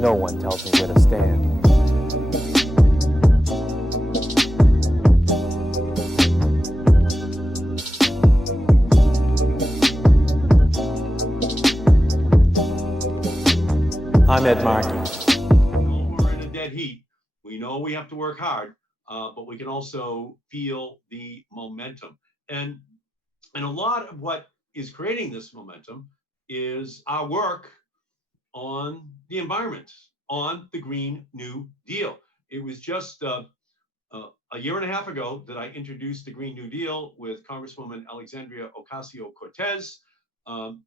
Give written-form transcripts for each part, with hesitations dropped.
No one tells me where to stand. I'm Ed Markey. We're in a dead heat. We know we have to work hard, but we can also feel the momentum. And a lot of what is creating this momentum is our work on the environment, on the Green New Deal. It was just a year and a half ago that I introduced the Green New Deal with Congresswoman Alexandria Ocasio-Cortez.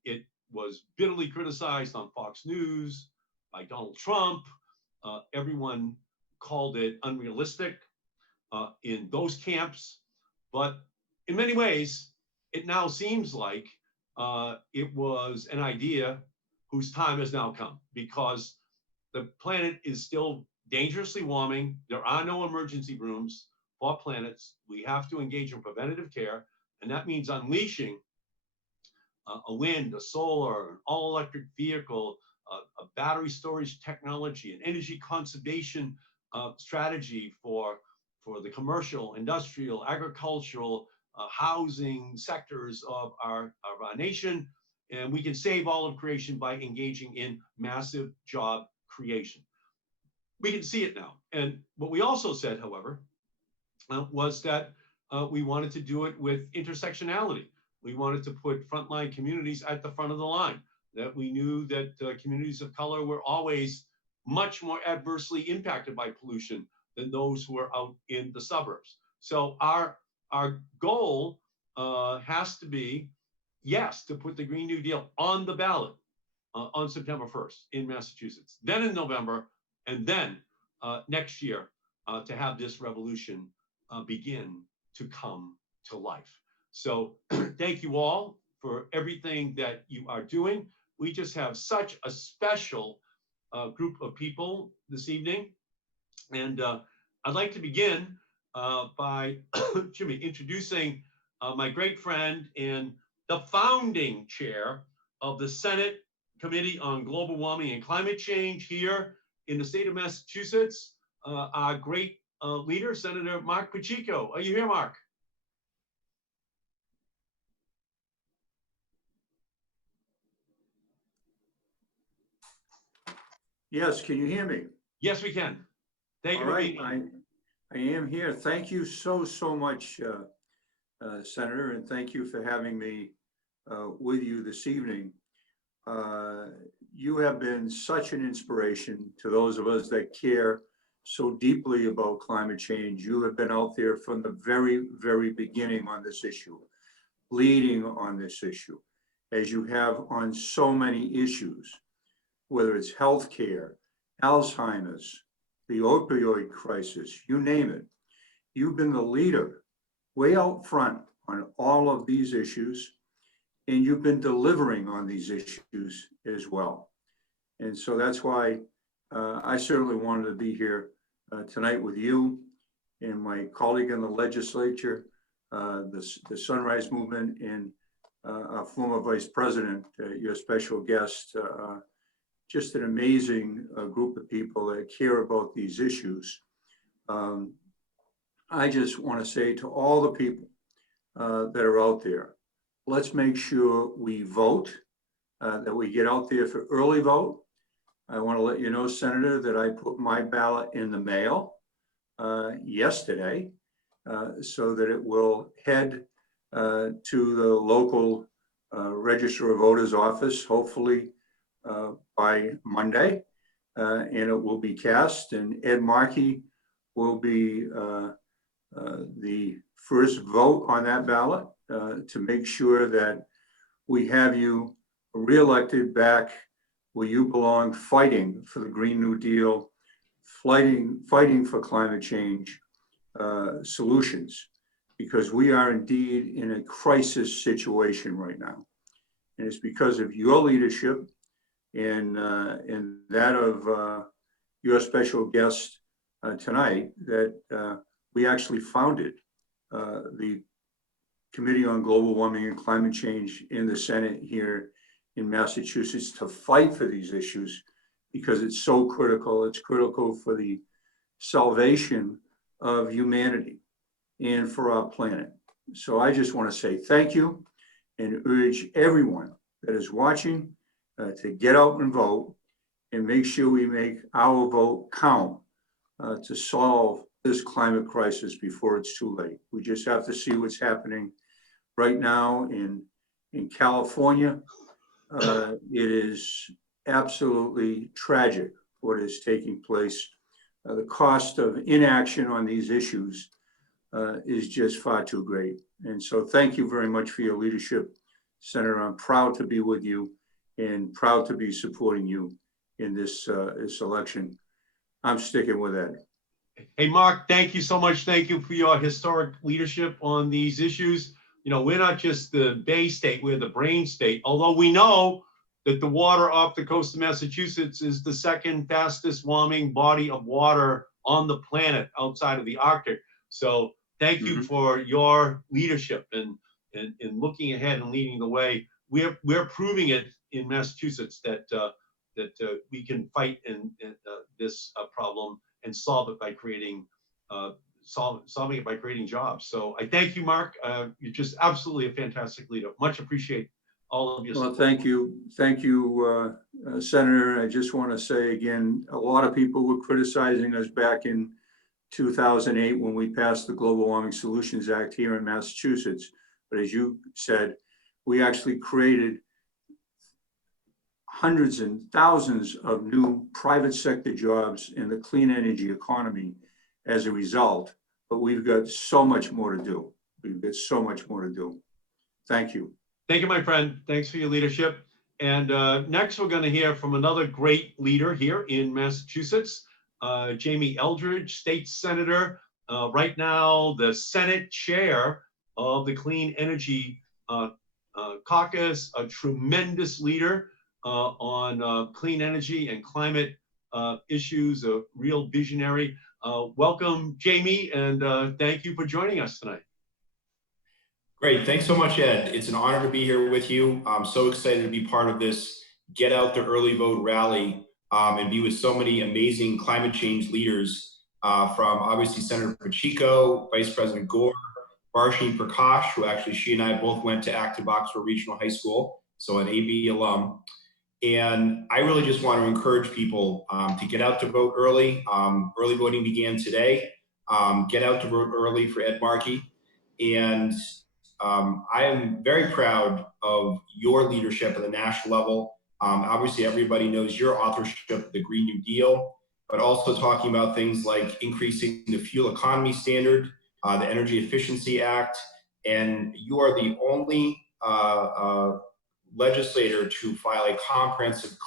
It was bitterly criticized on Fox News by Donald Trump. Everyone called it unrealistic in those camps. But in many ways, it now seems like it was an idea whose time has now come, because the planet is still dangerously warming. There are no emergency rooms for planets. We have to engage in preventative care, and that means unleashing a wind, a solar, an all-electric vehicle, a battery storage technology, an energy conservation strategy for the commercial, industrial, agricultural, housing sectors of our nation. And we can save all of creation by engaging in massive job creation. We can see it now. And what we also said, however, was that we wanted to do it with intersectionality. We wanted to put frontline communities at the front of the line, that we knew that communities of color were always much more adversely impacted by pollution than those who are out in the suburbs. So our goal has to be, yes, to put the Green New Deal on the ballot on September 1st in Massachusetts, then in November, and then next year to have this revolution begin to come to life. So thank you all for everything that you are doing. We just have such a special group of people this evening. And I'd like to begin by introducing my great friend and the founding chair of the Senate Committee on Global Warming and Climate Change here in the state of Massachusetts, our great leader, Senator Marc Pacheco. Are you here, Marc? Yes, can you hear me? Yes, we can. Thank you for being here. I am here. Thank you so much, Senator, and thank you for having me with you this evening. You have been such an inspiration to those of us that care so deeply about climate change. You have been out there from the very beginning on this issue, leading on this issue, as you have on so many issues, whether it's healthcare, Alzheimer's, the opioid crisis, you name it. You've been the leader way out front on all of these issues, and you've been delivering on these issues as well. And so that's why I certainly wanted to be here tonight with you and my colleague in the legislature, the Sunrise Movement, and our former Vice President, your special guest, just an amazing group of people that care about these issues. I just want to say to all the people that are out there, let's make sure we vote, that we get out there for early vote. I want to let you know, Senator, that I put my ballot in the mail yesterday so that it will head to the local Register of Voters office, hopefully by Monday, and it will be cast, and Ed Markey will be the first vote on that ballot to make sure that we have you reelected back where you belong, fighting for the Green New Deal, fighting for climate change solutions, because we are indeed in a crisis situation right now. And it's because of your leadership and that of your special guest tonight that we actually founded the Committee on Global Warming and Climate Change in the Senate here in Massachusetts to fight for these issues because it's so critical. It's critical for the salvation of humanity and for our planet. So I just want to say thank you and urge everyone that is watching to get out and vote and make sure we make our vote count to solve this climate crisis before it's too late. We just have to see what's happening right now in California. It is absolutely tragic what is taking place. The cost of inaction on these issues is just far too great. And so thank you very much for your leadership, Senator. I'm proud to be with you and proud to be supporting you in this election. I'm sticking with Ed. Hey, Marc, thank you so much. Thank you for your historic leadership on these issues. You know, we're not just the Bay State, we're the brain state, although we know that the water off the coast of Massachusetts is the second fastest warming body of water on the planet outside of the Arctic. So thank you for your leadership and looking ahead and leading the way. We're proving it in Massachusetts that we can fight this problem and solve it by creating solving it by creating jobs. So I thank you, Marc. You're just absolutely a fantastic leader. Much appreciate all of your support. Well, thank you, Senator. I just want to say again, a lot of people were criticizing us back in 2008 when we passed the Global Warming Solutions Act here in Massachusetts. But as you said, we actually created hundreds and thousands of new private sector jobs in the clean energy economy as a result. But we've got so much more to do. We've got so much more to do. Thank you. Thank you, my friend. Thanks for your leadership. And next, we're going to hear from another great leader here in Massachusetts, Jamie Eldridge, state senator, right now the Senate chair of the Clean Energy Caucus, a tremendous leader on clean energy and climate issues, a real visionary. Welcome, Jamie, and thank you for joining us tonight. Great. Thanks so much, Ed. It's an honor to be here with you. I'm so excited to be part of this Get Out the Early Vote rally and be with so many amazing climate change leaders from obviously Senator Pacheco, Vice President Gore, Varshini Prakash, who actually she and I both went to active Oxford Regional High School, so an AB alum. And I really just want to encourage people to get out to vote early. Early voting began today. Get out to vote early for Ed Markey. And I am very proud of your leadership at the national level. Obviously, everybody knows your authorship of the Green New Deal, but also talking about things like increasing the fuel economy standard, the Energy Efficiency Act, and you are the only legislator to file a comprehensive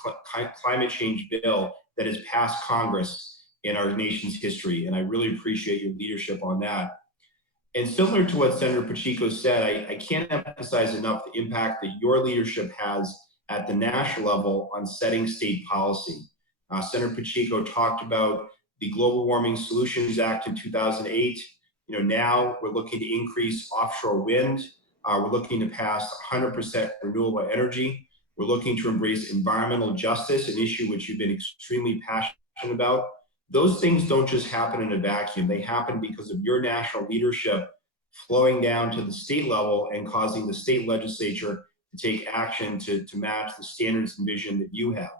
climate change bill that has passed Congress in our nation's history. And I really appreciate your leadership on that. And similar to what Senator Pacheco said, I can't emphasize enough the impact that your leadership has at the national level on setting state policy. Senator Pacheco talked about the Global Warming Solutions Act in 2008. You know, now we're looking to increase offshore wind. We're looking to pass 100% renewable energy. We're looking to embrace environmental justice, an issue which you've been extremely passionate about. Those things don't just happen in a vacuum. They happen because of your national leadership flowing down to the state level and causing the state legislature to take action to match the standards and vision that you have.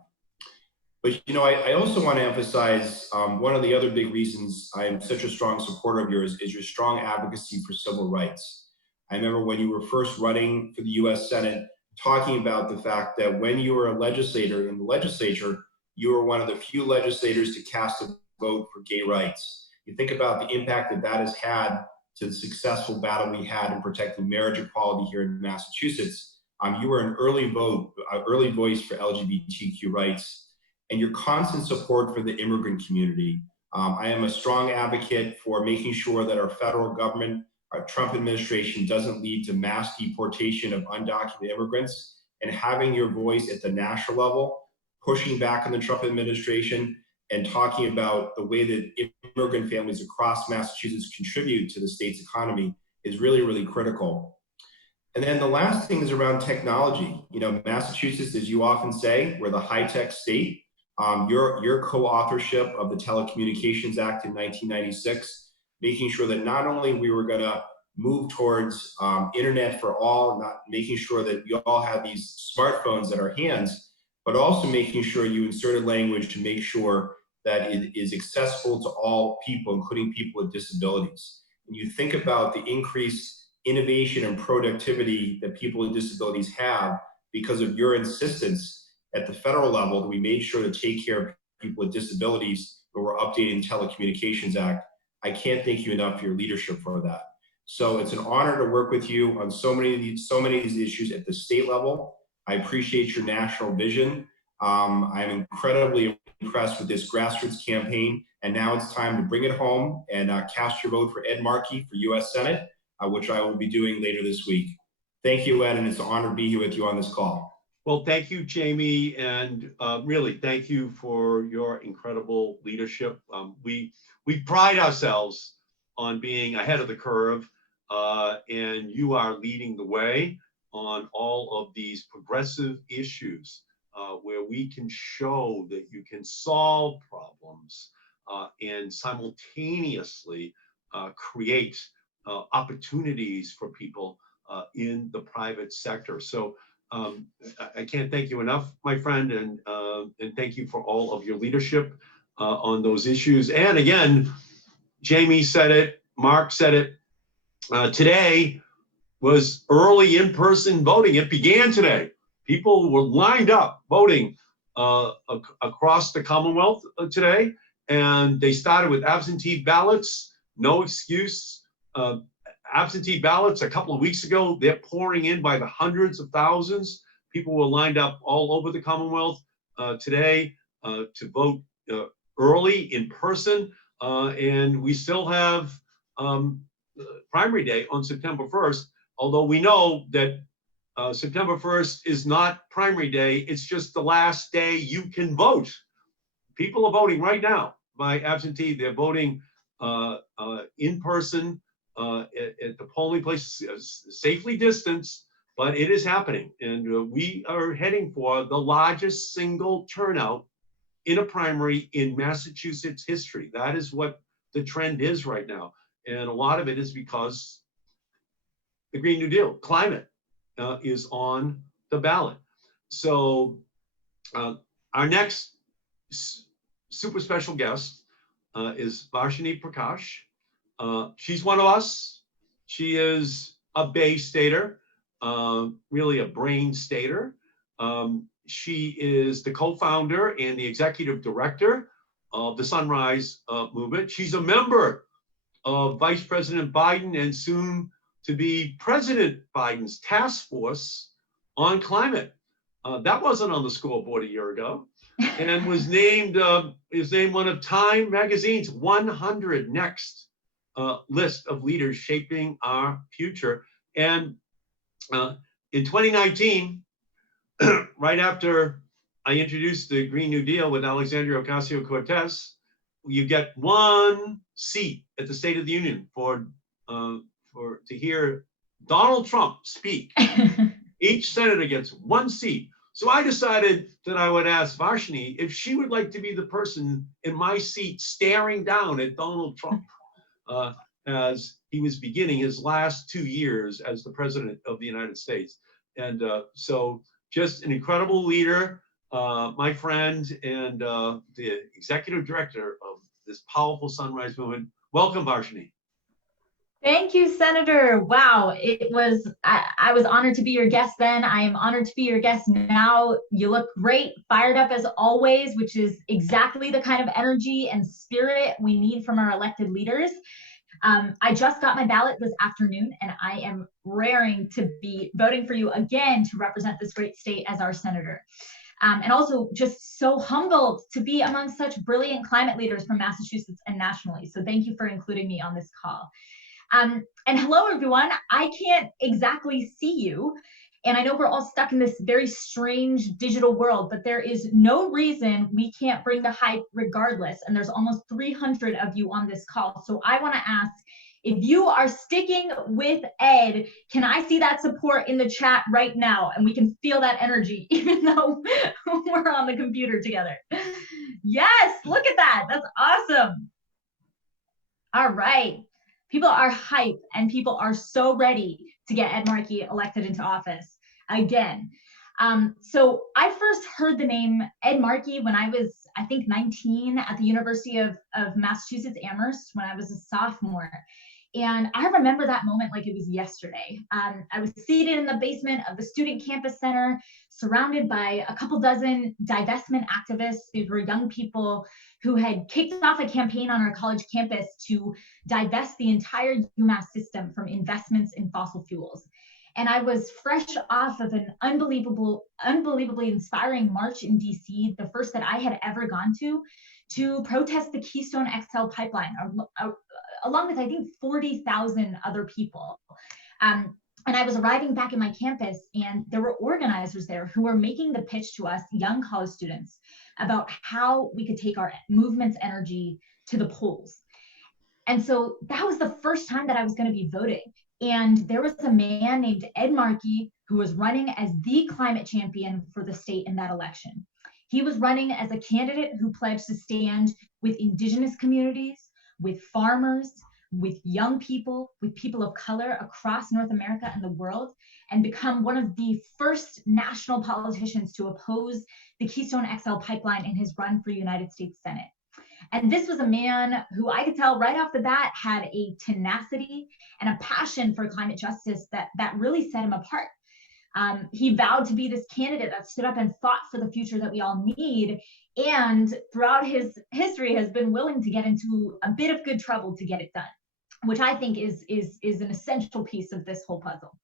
But, you know, I also want to emphasize one of the other big reasons I am such a strong supporter of yours is your strong advocacy for civil rights. I remember when you were first running for the US Senate, talking about the fact that when you were a legislator in the legislature, you were one of the few legislators to cast a vote for gay rights. You think about the impact that that has had to the successful battle we had in protecting marriage equality here in Massachusetts. You were an early voice for LGBTQ rights, and your constant support for the immigrant community. I am a strong advocate for making sure that our federal government, our Trump administration, doesn't lead to mass deportation of undocumented immigrants, and having your voice at the national level, pushing back on the Trump administration and talking about the way that immigrant families across Massachusetts contribute to the state's economy is really, really critical. And then the last thing is around technology. You know, Massachusetts, as you often say, we're the high-tech state. your co-authorship of the Telecommunications Act in 1996, making sure that not only we were going to move towards internet for all, not making sure that we all have these smartphones at our hands, but also making sure you inserted language to make sure that it is accessible to all people, including people with disabilities. When you think about the increased innovation and productivity that people with disabilities have because of your insistence at the federal level that we made sure to take care of people with disabilities when we're updating the Telecommunications Act, I can't thank you enough for your leadership for that. So it's an honor to work with you on so many of these issues at the state level. I appreciate your national vision. I'm incredibly impressed with this grassroots campaign, and now it's time to bring it home and cast your vote for Ed Markey for U.S. Senate, which I will be doing later this week. Thank you, Ed, and it's an honor to be here with you on this call. Well, thank you, Jamie, and really thank you for your incredible leadership. We pride ourselves on being ahead of the curve, and you are leading the way on all of these progressive issues where we can show that you can solve problems and simultaneously create opportunities for people in the private sector. So I can't thank you enough, my friend, and thank you for all of your leadership on those issues. And again, Jamie said it, Marc said it, today was early in-person voting. It began today. People were lined up voting across the Commonwealth today, and they started with absentee ballots, no excuse. Absentee ballots a couple of weeks ago, they're pouring in by the hundreds of thousands. People were lined up all over the Commonwealth today to vote early in person, and we still have primary day on September 1st, although we know that September 1st is not primary day, it's just the last day you can vote. People are voting right now by absentee. They're voting in person at the polling places, safely distanced, but it is happening. And we are heading for the largest single turnout in a primary in Massachusetts history. That is what the trend is right now. And a lot of it is because the Green New Deal, climate is on the ballot. So our next super special guest is Varshini Prakash. She's one of us. She is a Bay Stater, really a brain stater. She is the co-founder and the executive director of the Sunrise Movement. She's a member of Vice President Biden and soon to be President Biden's task force on climate. That wasn't on the scoreboard a year ago, and was named one of Time Magazine's 100 Next list of leaders shaping our future. And in 2019, right after I introduced the Green New Deal with Alexandria Ocasio-Cortez, you get one seat at the State of the Union to hear Donald Trump speak. Each senator gets one seat. So I decided that I would ask Varshini if she would like to be the person in my seat staring down at Donald Trump as he was beginning his last 2 years as the president of the United States. And so just an incredible leader, my friend, and the executive director of this powerful Sunrise Movement. Welcome, Varshini. Thank you, Senator. Wow, I was honored to be your guest then. I am honored to be your guest now. You look great, fired up as always, which is exactly the kind of energy and spirit we need from our elected leaders. I just got my ballot this afternoon, and I am raring to be voting for you again to represent this great state as our senator. And also just so humbled to be among such brilliant climate leaders from Massachusetts and nationally. So thank you for including me on this call. And hello, everyone. I can't exactly see you, and I know we're all stuck in this very strange digital world, but there is no reason we can't bring the hype regardless. And there's almost 300 of you on this call. So I want to ask If you are sticking with Ed, can I see that support in the chat right now? And we can feel that energy, even though we're on the computer together. Yes, look at that. That's awesome. All right. People are hyped and people are so ready to get Ed Markey elected into office again. So I first heard the name Ed Markey when I was, I think, 19 at the University of Massachusetts Amherst when I was a sophomore. And I remember that moment like it was yesterday. I was seated in the basement of the Student Campus Center, surrounded by a couple dozen divestment activists. These were young people who had kicked off a campaign on our college campus to divest the entire UMass system from investments in fossil fuels. And I was fresh off of an unbelievably inspiring march in DC, the first that I had ever gone to protest the Keystone XL pipeline, along with, I think, 40,000 other people. And I was arriving back in my campus, and there were organizers there who were making the pitch to us young college students about how we could take our movement's energy to the polls. And so that was the first time that I was going to be voting. And there was a man named Ed Markey who was running as the climate champion for the state in that election. He was running as a candidate who pledged to stand with indigenous communities, with farmers, with young people, with people of color across North America and the world, and become one of the first national politicians to oppose the Keystone XL pipeline in his run for United States Senate. And this was a man who I could tell right off the bat had a tenacity and a passion for climate justice that really set him apart. He vowed to be this candidate that stood up and fought for the future that we all need, and throughout his history has been willing to get into a bit of good trouble to get it done, which I think is an essential piece of this whole puzzle.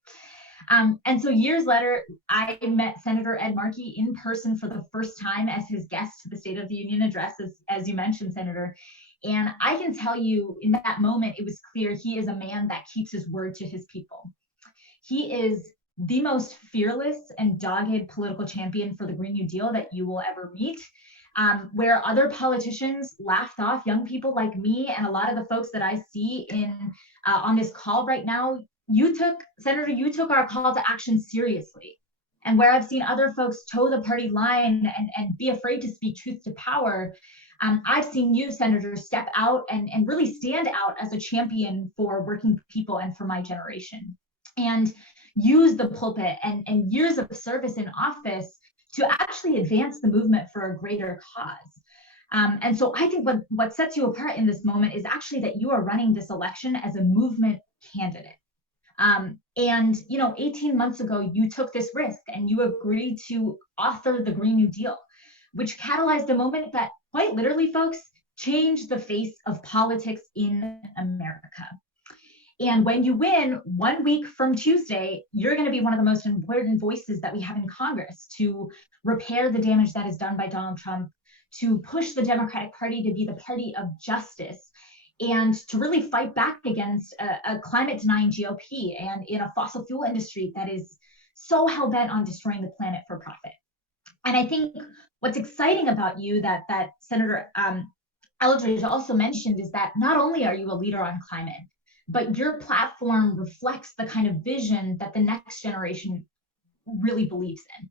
And so years later, I met Senator Ed Markey in person for the first time as his guest to the State of the Union address, as you mentioned, Senator. And I can tell you in that moment, it was clear he is a man that keeps his word to his people. He is the most fearless and dogged political champion for the Green New Deal that you will ever meet. Where other politicians laughed off young people like me and a lot of the folks that I see on this call right now, Senator, you took our call to action seriously. And where I've seen other folks toe the party line and be afraid to speak truth to power, I've seen you, Senator, step out and really stand out as a champion for working people and for my generation. And use the pulpit and years of service in office to actually advance the movement for a greater cause. And so I think what sets you apart in this moment is actually that you are running this election as a movement candidate. And 18 months ago, you took this risk and you agreed to author the Green New Deal, which catalyzed a moment that quite literally, folks, changed the face of politics in America. And when you win 1 week from Tuesday, you're going to be one of the most important voices that we have in Congress to repair the damage that is done by Donald Trump, to push the Democratic Party to be the party of justice, and to really fight back against a climate-denying GOP and in a fossil fuel industry that is so hell-bent on destroying the planet for profit. And I think what's exciting about you that Senator Eldridge also mentioned is that not only are you a leader on climate, but your platform reflects the kind of vision that the next generation really believes in.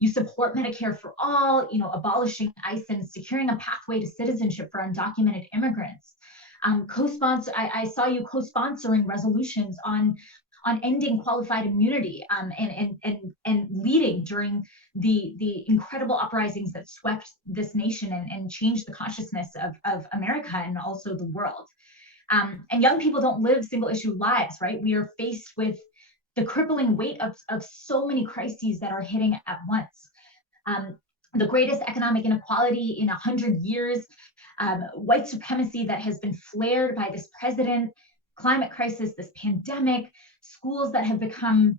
You support Medicare for all, abolishing ICE and securing a pathway to citizenship for undocumented immigrants. I saw you co-sponsoring resolutions on ending qualified immunity and leading during the incredible uprisings that swept this nation and changed the consciousness of America and also the world. And young people don't live single issue lives, right? We are faced with the crippling weight of so many crises that are hitting at once. The greatest economic inequality in 100 years, white supremacy that has been flared by this president, climate crisis, this pandemic, schools that have become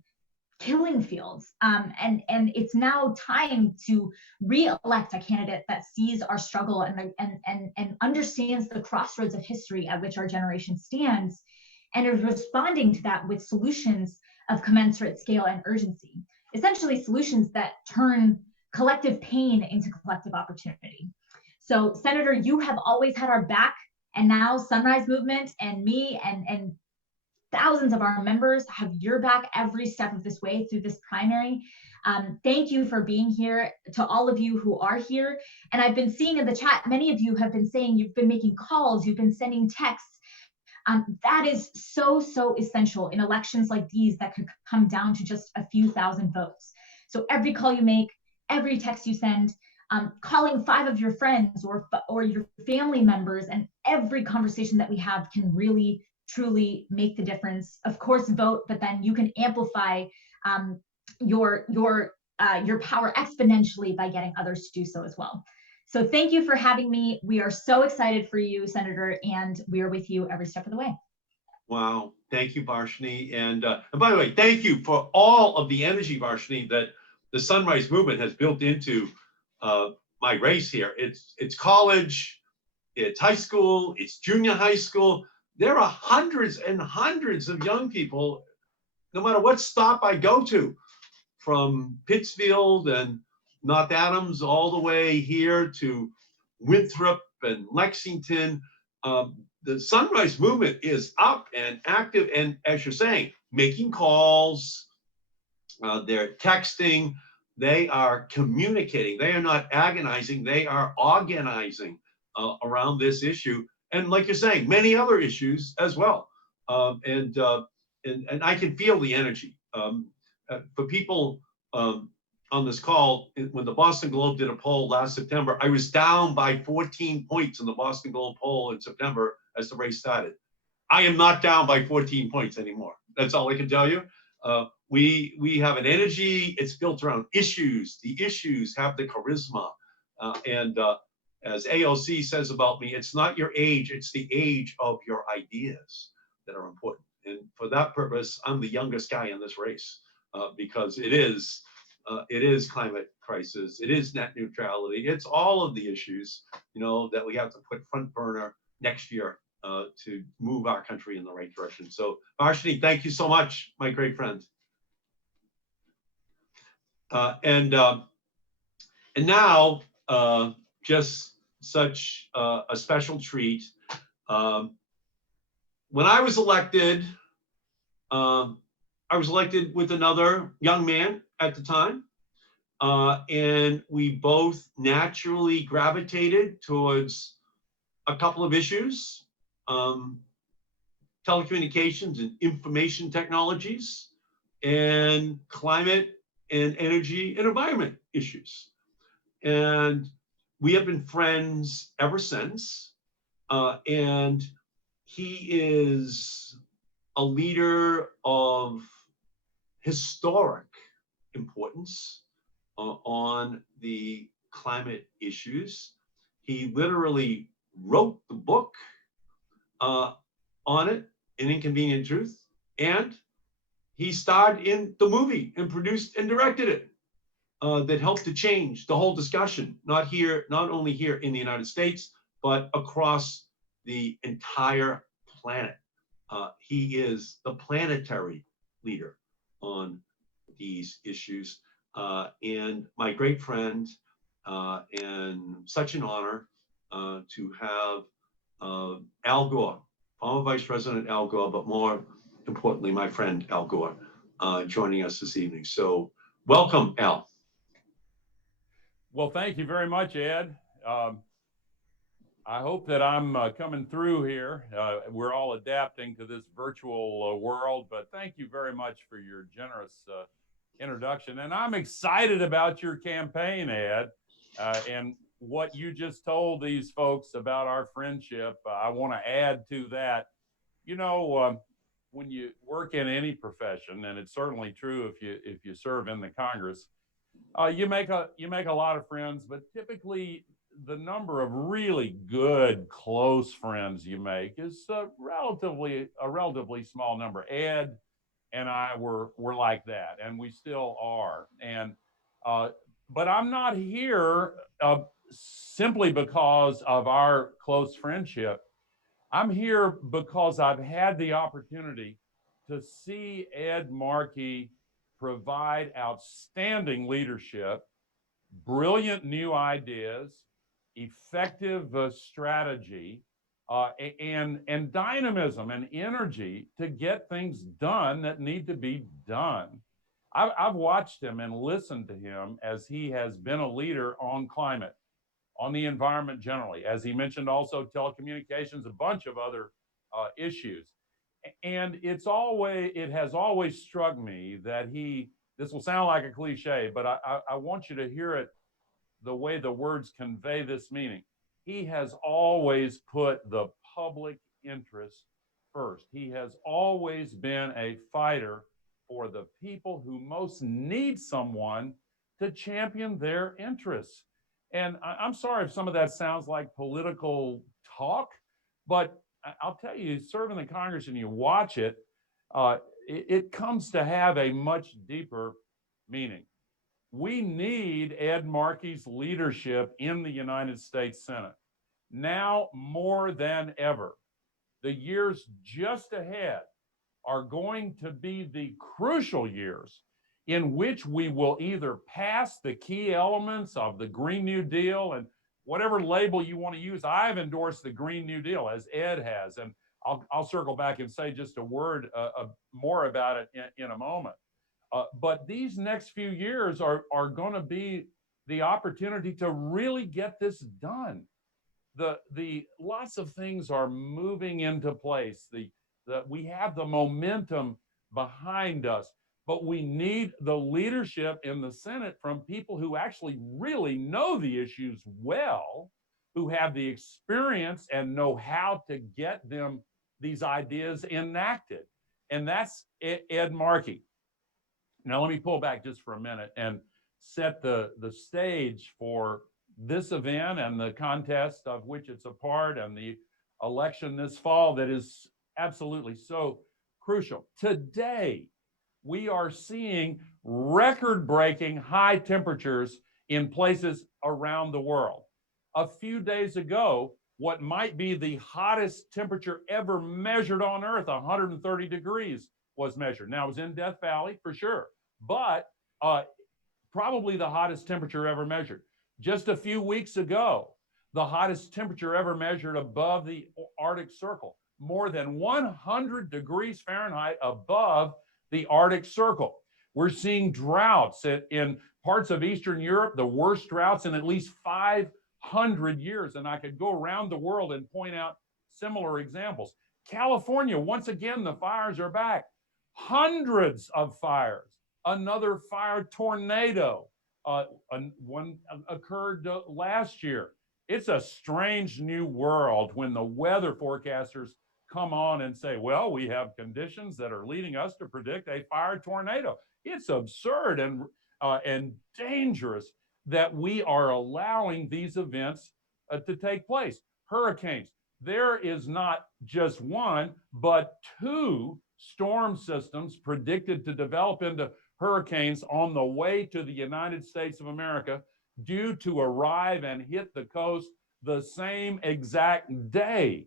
killing fields. And it's now time to re-elect a candidate that sees our struggle and understands the crossroads of history at which our generation stands, and is responding to that with solutions of commensurate scale and urgency. Essentially solutions that turn collective pain into collective opportunity. So Senator, you have always had our back, and now Sunrise Movement and me and thousands of our members have your back every step of this way through this primary. Thank you for being here, to all of you who are here. And I've been seeing in the chat, many of you have been saying you've been making calls, you've been sending texts. That is so, so essential in elections like these that could come down to just a few thousand votes. So every call you make, every text you send, calling 5 of your friends or your family members, and every conversation that we have can really, truly make the difference. Of course, vote, but then you can amplify your power exponentially by getting others to do so as well. So thank you for having me. We are so excited for you, Senator, and we are with you every step of the way. Wow. Thank you, Varshini. And by the way, thank you for all of the energy, Varshini, that the Sunrise Movement has built into my race here. It's college, it's high school, it's junior high school. There are hundreds and hundreds of young people, no matter what stop I go to, from Pittsfield and North Adams all the way here to Winthrop and Lexington. The Sunrise Movement is up and active, and as you're saying, making calls, they're texting, they are communicating, they are not agonizing, they are organizing around this issue. And like you're saying, many other issues as well. And I can feel the energy. For people on this call, when the Boston Globe did a poll last September, I was down by 14 points in the Boston Globe poll in September as the race started. I am not down by 14 points anymore. That's all I can tell you. We have an energy, it's built around issues. The issues have the charisma. And as AOC says about me, it's not your age, it's the age of your ideas that are important. And for that purpose, I'm the youngest guy in this race because it is climate crisis, it is net neutrality, it's all of the issues, you know, that we have to put front burner next year to move our country in the right direction. So Varshini, thank you so much, my great friend. And now, just such a special treat. When I was elected with another young man at the time, and we both naturally gravitated towards a couple of issues, telecommunications and information technologies, and climate and energy and environment issues. And we have been friends ever since. And he is a leader of historic importance on the climate issues. He literally wrote the book on it, An Inconvenient Truth, and he starred in the movie and produced and directed it. That helped to change the whole discussion, not only here in the United States, but across the entire planet. He is the planetary leader on these issues, and my great friend, and such an honor to have Al Gore, former Vice President Al Gore, but more importantly, my friend Al Gore, joining us this evening. So welcome, Al. Well, thank you very much, Ed. I hope that I'm coming through here. We're all adapting to this virtual world, but thank you very much for your generous introduction. And I'm excited about your campaign, Ed, and what you just told these folks about our friendship. I want to add to that. You know, when you work in any profession, and it's certainly true if you serve in the Congress, you make a lot of friends, but typically the number of really good close friends you make is a relatively small number. Ed and I were like that, and we still are. And but I'm not here simply because of our close friendship. I'm here because I've had the opportunity to see Ed Markey provide outstanding leadership, brilliant new ideas, effective strategy, and dynamism and energy to get things done that need to be done. I've watched him and listened to him as he has been a leader on climate, on the environment generally, as he mentioned also telecommunications, a bunch of other issues. And it has always struck me that this will sound like a cliche, but I want you to hear it the way the words convey this meaning. He has always put the public interest first. He has always been a fighter for the people who most need someone to champion their interests. And I'm sorry if some of that sounds like political talk, but I'll tell you, serving the Congress and you watch it, it comes to have a much deeper meaning. We need Ed Markey's leadership in the United States Senate now more than ever. The years just ahead are going to be the crucial years in which we will either pass the key elements of the Green New Deal, and whatever label you want to use. I've endorsed the Green New Deal, as Ed has, and I'll circle back and say just a word more about it in a moment. But these next few years are going to be the opportunity to really get this done. The lots of things are moving into place. We have the momentum behind us, but we need the leadership in the Senate from people who actually really know the issues well, who have the experience and know how to get these ideas enacted. And that's Ed Markey. Now, let me pull back just for a minute and set the stage for this event and the contest of which it's a part, and the election this fall that is absolutely so crucial. Today, we are seeing record-breaking high temperatures in places around the world. A few days ago, what might be the hottest temperature ever measured on Earth, 130 degrees, was measured. Now, it was in Death Valley for sure, but probably the hottest temperature ever measured. Just a few weeks ago, the hottest temperature ever measured above the Arctic Circle, more than 100 degrees Fahrenheit above the Arctic Circle. We're seeing droughts in parts of Eastern Europe, the worst droughts in at least 500 years. And I could go around the world and point out similar examples. California, once again, the fires are back. Hundreds of fires. Another fire tornado. One occurred last year. It's a strange new world when the weather forecasters come on and say, well, we have conditions that are leading us to predict a fire tornado. It's absurd and dangerous that we are allowing these events to take place. Hurricanes. There is not just one, but two storm systems predicted to develop into hurricanes on the way to the United States of America, due to arrive and hit the coast the same exact day.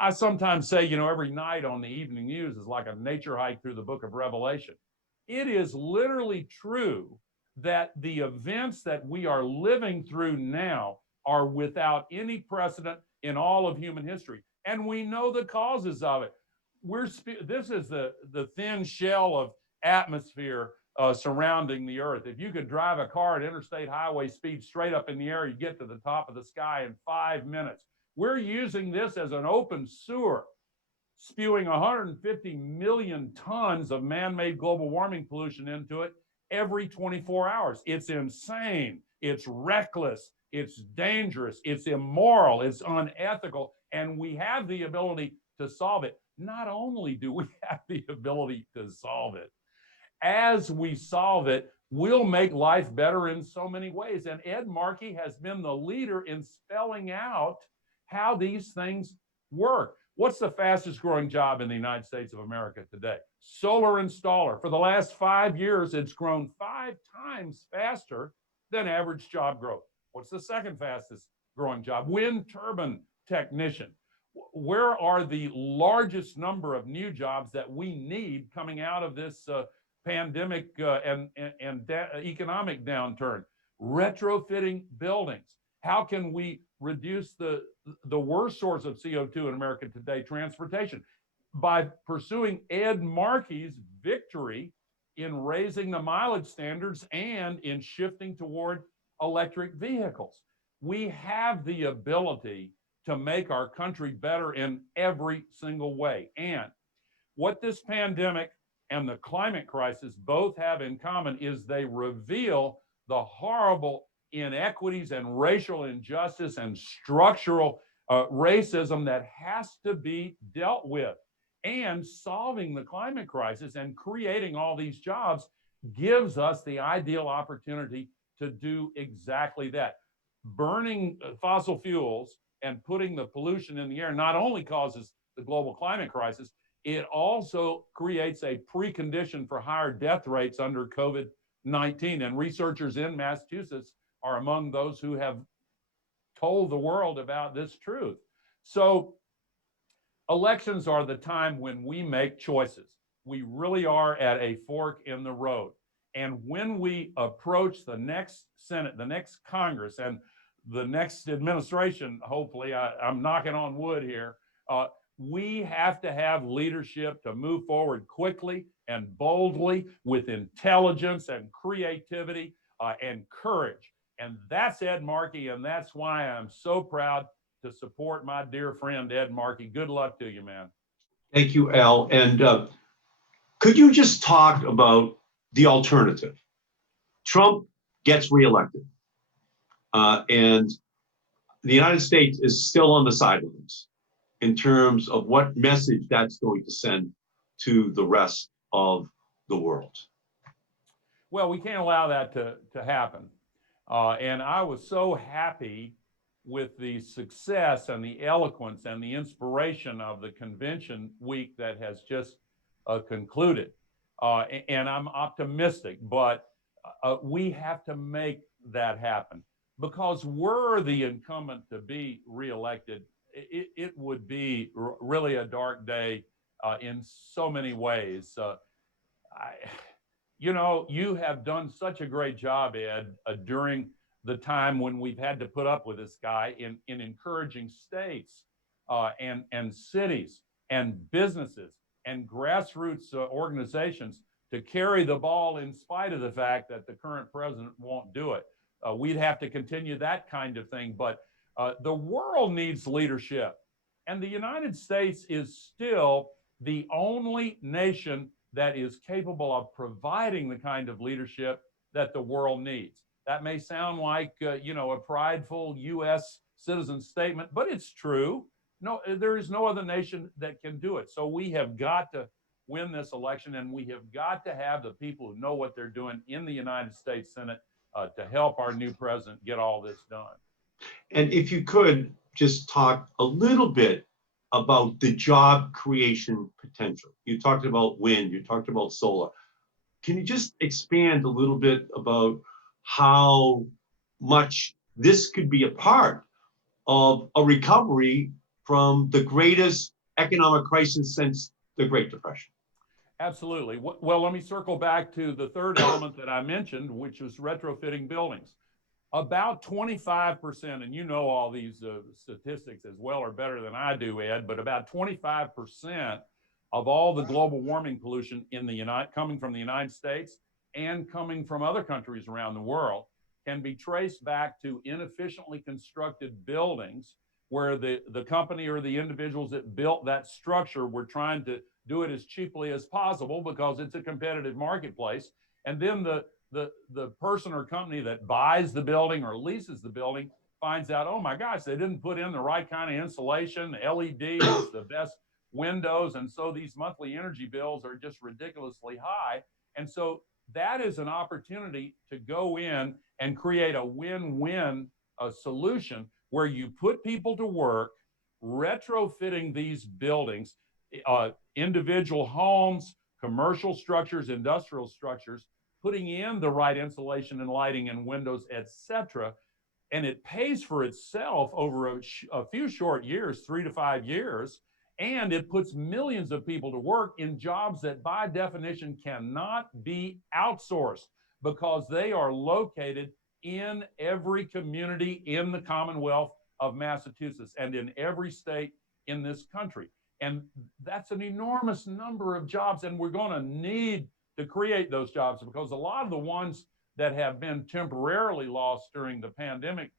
I sometimes say, every night on the evening news is like a nature hike through the book of Revelation. It is literally true that the events that we are living through now are without any precedent in all of human history. And we know the causes of it. This is the thin shell of atmosphere surrounding the Earth. If you could drive a car at interstate highway speed straight up in the air, you get to the top of the sky in 5 minutes. We're using this as an open sewer, spewing 150 million tons of man-made global warming pollution into it every 24 hours. It's insane. It's reckless. It's dangerous. It's immoral. It's unethical. And we have the ability to solve it. Not only do we have the ability to solve it, as we solve it, we'll make life better in so many ways. And Ed Markey has been the leader in spelling out how these things work. What's the fastest growing job in the United States of America today? Solar installer. For the last 5 years, it's grown 5 times faster than average job growth. What's the second fastest growing job? Wind turbine technician. Where are the largest number of new jobs that we need coming out of this pandemic and economic downturn? Retrofitting buildings. How can we reduce the worst source of CO2 in America today, transportation? By pursuing Ed Markey's victory in raising the mileage standards and in shifting toward electric vehicles. We have the ability to make our country better in every single way. And what this pandemic and the climate crisis both have in common is they reveal the horrible inequities and racial injustice and structural racism that has to be dealt with. And solving the climate crisis and creating all these jobs gives us the ideal opportunity to do exactly that. Burning fossil fuels and putting the pollution in the air not only causes the global climate crisis, it also creates a precondition for higher death rates under COVID-19. And researchers in Massachusetts are among those who have told the world about this truth. So elections are the time when we make choices. We really are at a fork in the road. And when we approach the next Senate, the next Congress, and the next administration, hopefully, I'm knocking on wood here, we have to have leadership to move forward quickly and boldly with intelligence and creativity and courage. And that's Ed Markey, and that's why I'm so proud to support my dear friend Ed Markey. Good luck to you, man. Thank you, Al. And could you just talk about the alternative? Trump gets reelected, and the United States is still on the sidelines in terms of what message that's going to send to the rest of the world. Well, we can't allow that to happen. And I was so happy with the success and the eloquence and the inspiration of the convention week that has just concluded. And I'm optimistic, but we have to make that happen because were the incumbent to be reelected, it would be really a dark day in so many ways. You know, you have done such a great job, Ed, during the time when we've had to put up with this guy in encouraging states and cities and businesses and grassroots organizations to carry the ball in spite of the fact that the current president won't do it. We'd have to continue that kind of thing, but the world needs leadership. And the United States is still the only nation that is capable of providing the kind of leadership that the world needs. That may sound like, you know, a prideful U.S. citizen statement, but it's true. No, there is no other nation that can do it. So we have got to win this election, and we have got to have the people who know what they're doing in the United States Senate to help our new president get all this done. And if you could just talk a little bit about the job creation potential. You talked about wind, you talked about solar. Can you just expand a little bit about how much this could be a part of a recovery from the greatest economic crisis since the Great Depression? Absolutely. Well, let me circle back to the third element that I mentioned, which is retrofitting buildings. About 25%, and you know all these statistics as well or better than I do, Ed, but about 25% of all the global warming pollution in coming from the United States and coming from other countries around the world can be traced back to inefficiently constructed buildings where the company or the individuals that built that structure were trying to do it as cheaply as possible because it's a competitive marketplace. And then the person or company that buys the building or leases the building finds out, oh my gosh, they didn't put in the right kind of insulation, LEDs, the best windows. And so these monthly energy bills are just ridiculously high. And so that is an opportunity to go in and create a win-win solution where you put people to work retrofitting these buildings, individual homes, commercial structures, industrial structures, putting in the right insulation and lighting and windows, etc. And it pays for itself over a few short years, 3 to 5 years, and it puts millions of people to work in jobs that by definition cannot be outsourced because they are located in every community in the Commonwealth of Massachusetts and in every state in this country. And that's an enormous number of jobs, and we're going to need to create those jobs, because a lot of the ones that have been temporarily lost during the pandemic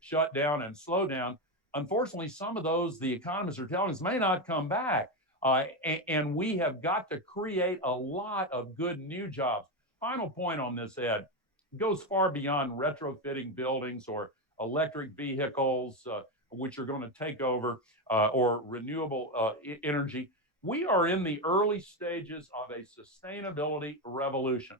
shutdown and slowdown, unfortunately, some of those, the economists are telling us, may not come back. And we have got to create a lot of good new jobs. Final point on this, Ed, goes far beyond retrofitting buildings or electric vehicles, which are going to take over, or renewable energy. We are in the early stages of a sustainability revolution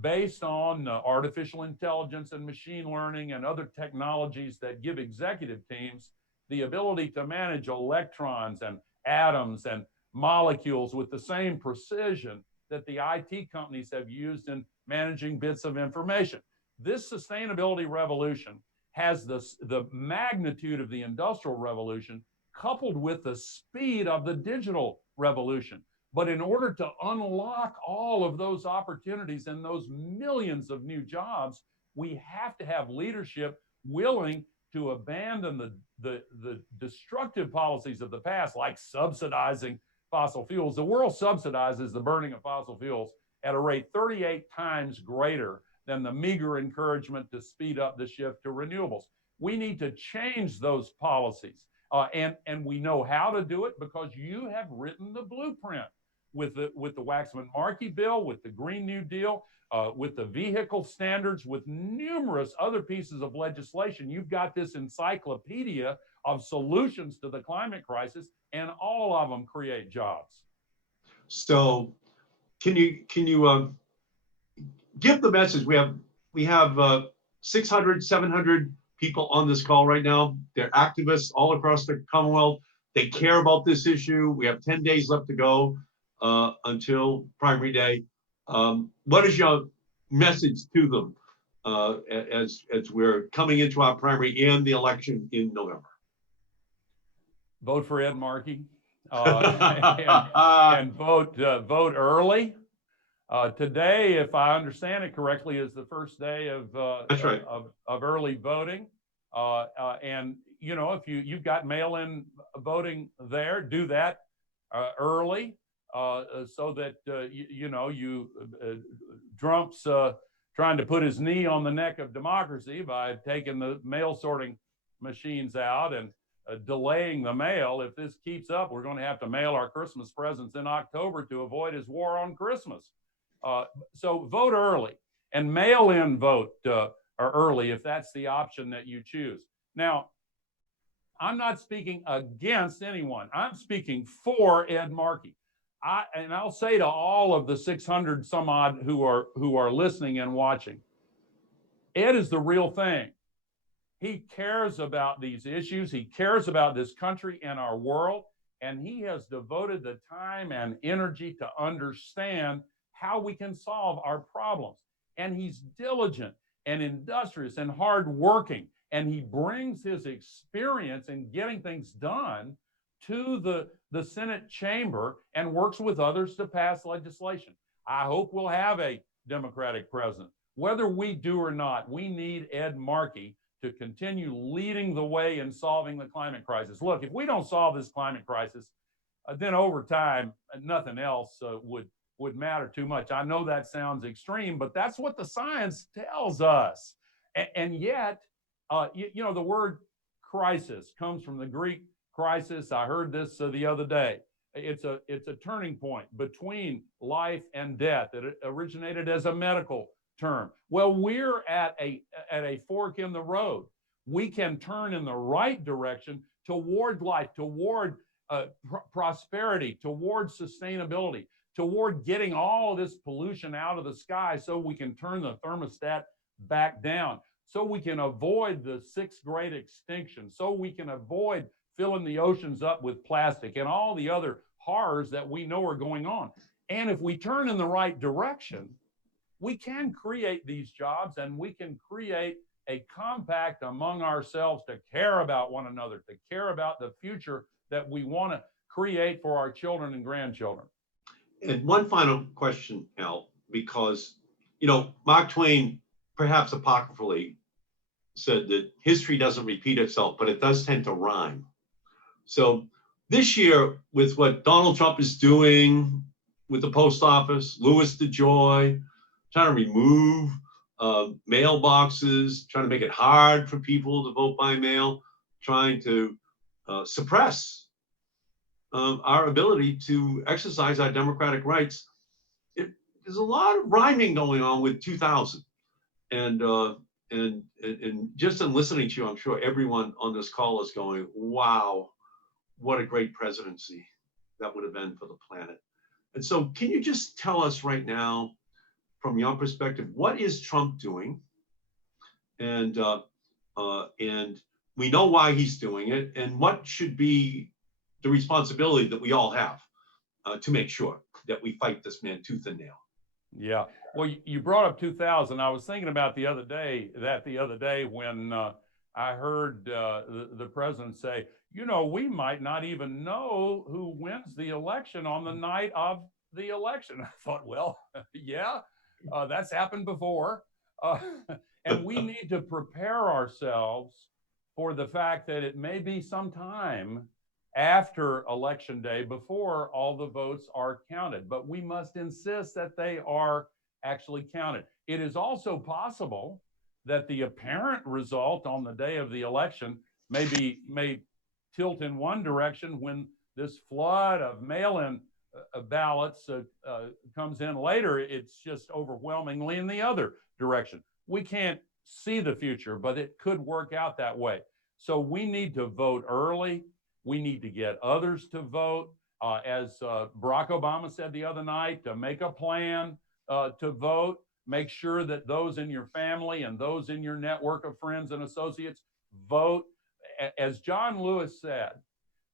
based on artificial intelligence and machine learning and other technologies that give executive teams the ability to manage electrons and atoms and molecules with the same precision that the IT companies have used in managing bits of information. This sustainability revolution has the magnitude of the industrial revolution coupled with the speed of the digital revolution. But in order to unlock all of those opportunities and those millions of new jobs, we have to have leadership willing to abandon the destructive policies of the past, like subsidizing fossil fuels. The world subsidizes the burning of fossil fuels at a rate 38 times greater than the meager encouragement to speed up the shift to renewables. We need to change those policies. And we know how to do it because you have written the blueprint with the Waxman-Markey bill, with the Green New Deal, with the vehicle standards, with numerous other pieces of legislation. You've got this encyclopedia of solutions to the climate crisis, and all of them create jobs. So can you give the message? We have 600, 700 people on this call right now. They're activists all across the Commonwealth. They care about this issue. We have 10 days left to go until primary day. What is your message to them as we're coming into our primary and the election in November? Vote for Ed Markey and vote early. Today, if I understand it correctly, is the first day of That's right. of early voting. And you know, if you've got mail-in voting there, do that early, so that Trump's trying to put his knee on the neck of democracy by taking the mail sorting machines out and delaying the mail. If this keeps up, we're going to have to mail our Christmas presents in October to avoid his war on Christmas. So vote early and mail-in vote early if that's the option that you choose. Now, I'm not speaking against anyone. I'm speaking for Ed Markey. And I'll say to all of the 600 some odd who are listening and watching, Ed is the real thing. He cares about these issues. He cares about this country and our world. And he has devoted the time and energy to understand how we can solve our problems. And he's diligent and industrious and hardworking. And he brings his experience in getting things done to the Senate chamber and works with others to pass legislation. I hope we'll have a Democratic president. Whether we do or not, we need Ed Markey to continue leading the way in solving the climate crisis. Look, if we don't solve this climate crisis, then over time, nothing else would matter too much. I know that sounds extreme, but that's what the science tells us. And yet, the word crisis comes from the Greek crisis. I heard this the other day. It's a turning point between life and death. It originated as a medical term. Well, we're at a fork in the road. We can turn in the right direction toward life, toward prosperity, toward sustainability, toward getting all this pollution out of the sky so we can turn the thermostat back down, so we can avoid the sixth great extinction, so we can avoid filling the oceans up with plastic and all the other horrors that we know are going on. And if we turn in the right direction, we can create these jobs and we can create a compact among ourselves to care about one another, to care about the future that we want to create for our children and grandchildren. And one final question, Al, because, Mark Twain perhaps apocryphally said that history doesn't repeat itself, but it does tend to rhyme. So this year, with what Donald Trump is doing with the post office, Louis DeJoy, trying to remove mailboxes, trying to make it hard for people to vote by mail, trying to suppress our ability to exercise our democratic rights. There's a lot of rhyming going on with 2000. And just in listening to you, I'm sure everyone on this call is going, wow, what a great presidency that would have been for the planet. And so can you just tell us right now, from your perspective, what is Trump doing? And we know why he's doing it, and what should be the responsibility that we all have to make sure that we fight this man tooth and nail. Yeah. Well, you brought up 2000. I was thinking about the other day when I heard the president say, you know, we might not even know who wins the election on the night of the election. I thought, well, yeah, that's happened before. And we need to prepare ourselves for the fact that it may be some time after election day before all the votes are counted, but we must insist that they are actually counted. It is also possible that the apparent result on the day of the election may tilt in one direction when this flood of mail-in ballots comes in later. It's just overwhelmingly in the other direction. We can't see the future, but it could work out that way. So we need to vote early. We need to get others to vote. As Barack Obama said the other night, to make a plan to vote, make sure that those in your family and those in your network of friends and associates vote. As John Lewis said,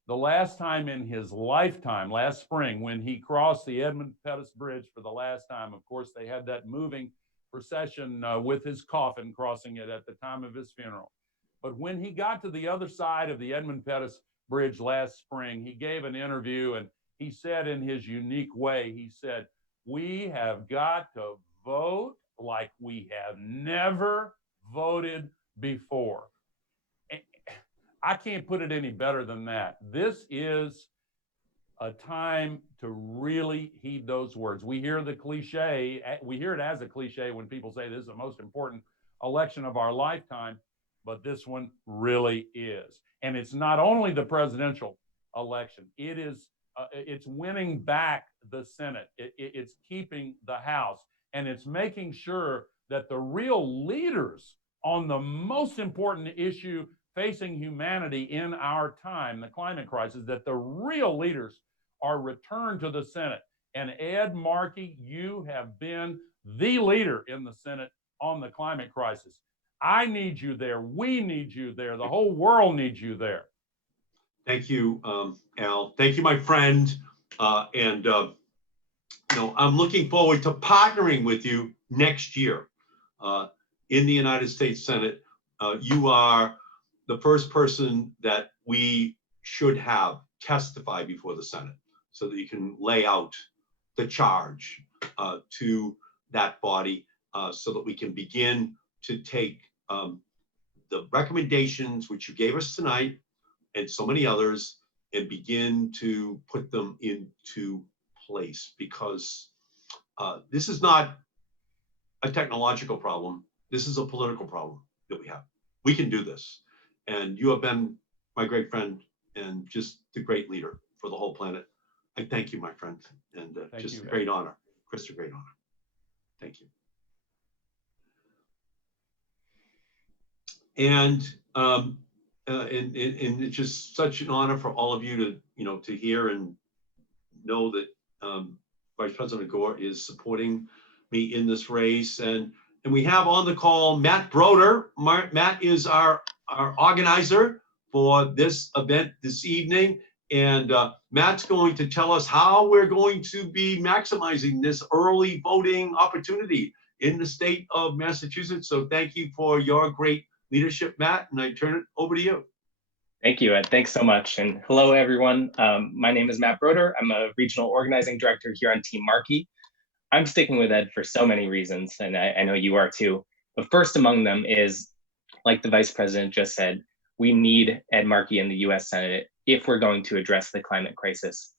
the last time in his lifetime, last spring, when he crossed the Edmund Pettus Bridge for the last time, of course, they had that moving procession with his coffin crossing it at the time of his funeral. But when he got to the other side of the Edmund Pettus Bridge last spring, he gave an interview and he said in his unique way, he said, we have got to vote like we have never voted before. I can't put it any better than that. This is a time to really heed those words. We hear the cliche, we hear it as a cliche when people say this is the most important election of our lifetime, but this one really is. And it's not only the presidential election, it's winning back the Senate, it's keeping the House, and it's making sure that the real leaders on the most important issue facing humanity in our time, the climate crisis, that the real leaders are returned to the Senate. And Ed Markey, you have been the leader in the Senate on the climate crisis. I need you there. We need you there. The whole world needs you there. Thank you, Al. Thank you, my friend. I'm looking forward to partnering with you next year in the United States Senate. You are the first person that we should have testify before the Senate so that you can lay out the charge to that body so that we can begin to take the recommendations which you gave us tonight and so many others and begin to put them into place, because this is not a technological problem. This is a political problem that we have. We can do this. And you have been my great friend and just the great leader for the whole planet. I thank you, my friend, and just a great honor. Chris, a great honor. Thank you. And it's just such an honor for all of you to hear and know that Vice President Gore is supporting me in this race. And we have on the call Matt Broder. Matt is our organizer for this event this evening. And Matt's going to tell us how we're going to be maximizing this early voting opportunity in the state of Massachusetts. So thank you for your great leadership, Matt, and I turn it over to you. Thank you, Ed. Thanks so much. And hello, everyone. My name is Matt Broder. I'm a regional organizing director here on Team Markey. I'm sticking with Ed for so many reasons, and I know you are too. But first among them is, like the Vice President just said, we need Ed Markey in the US Senate if we're going to address the climate crisis.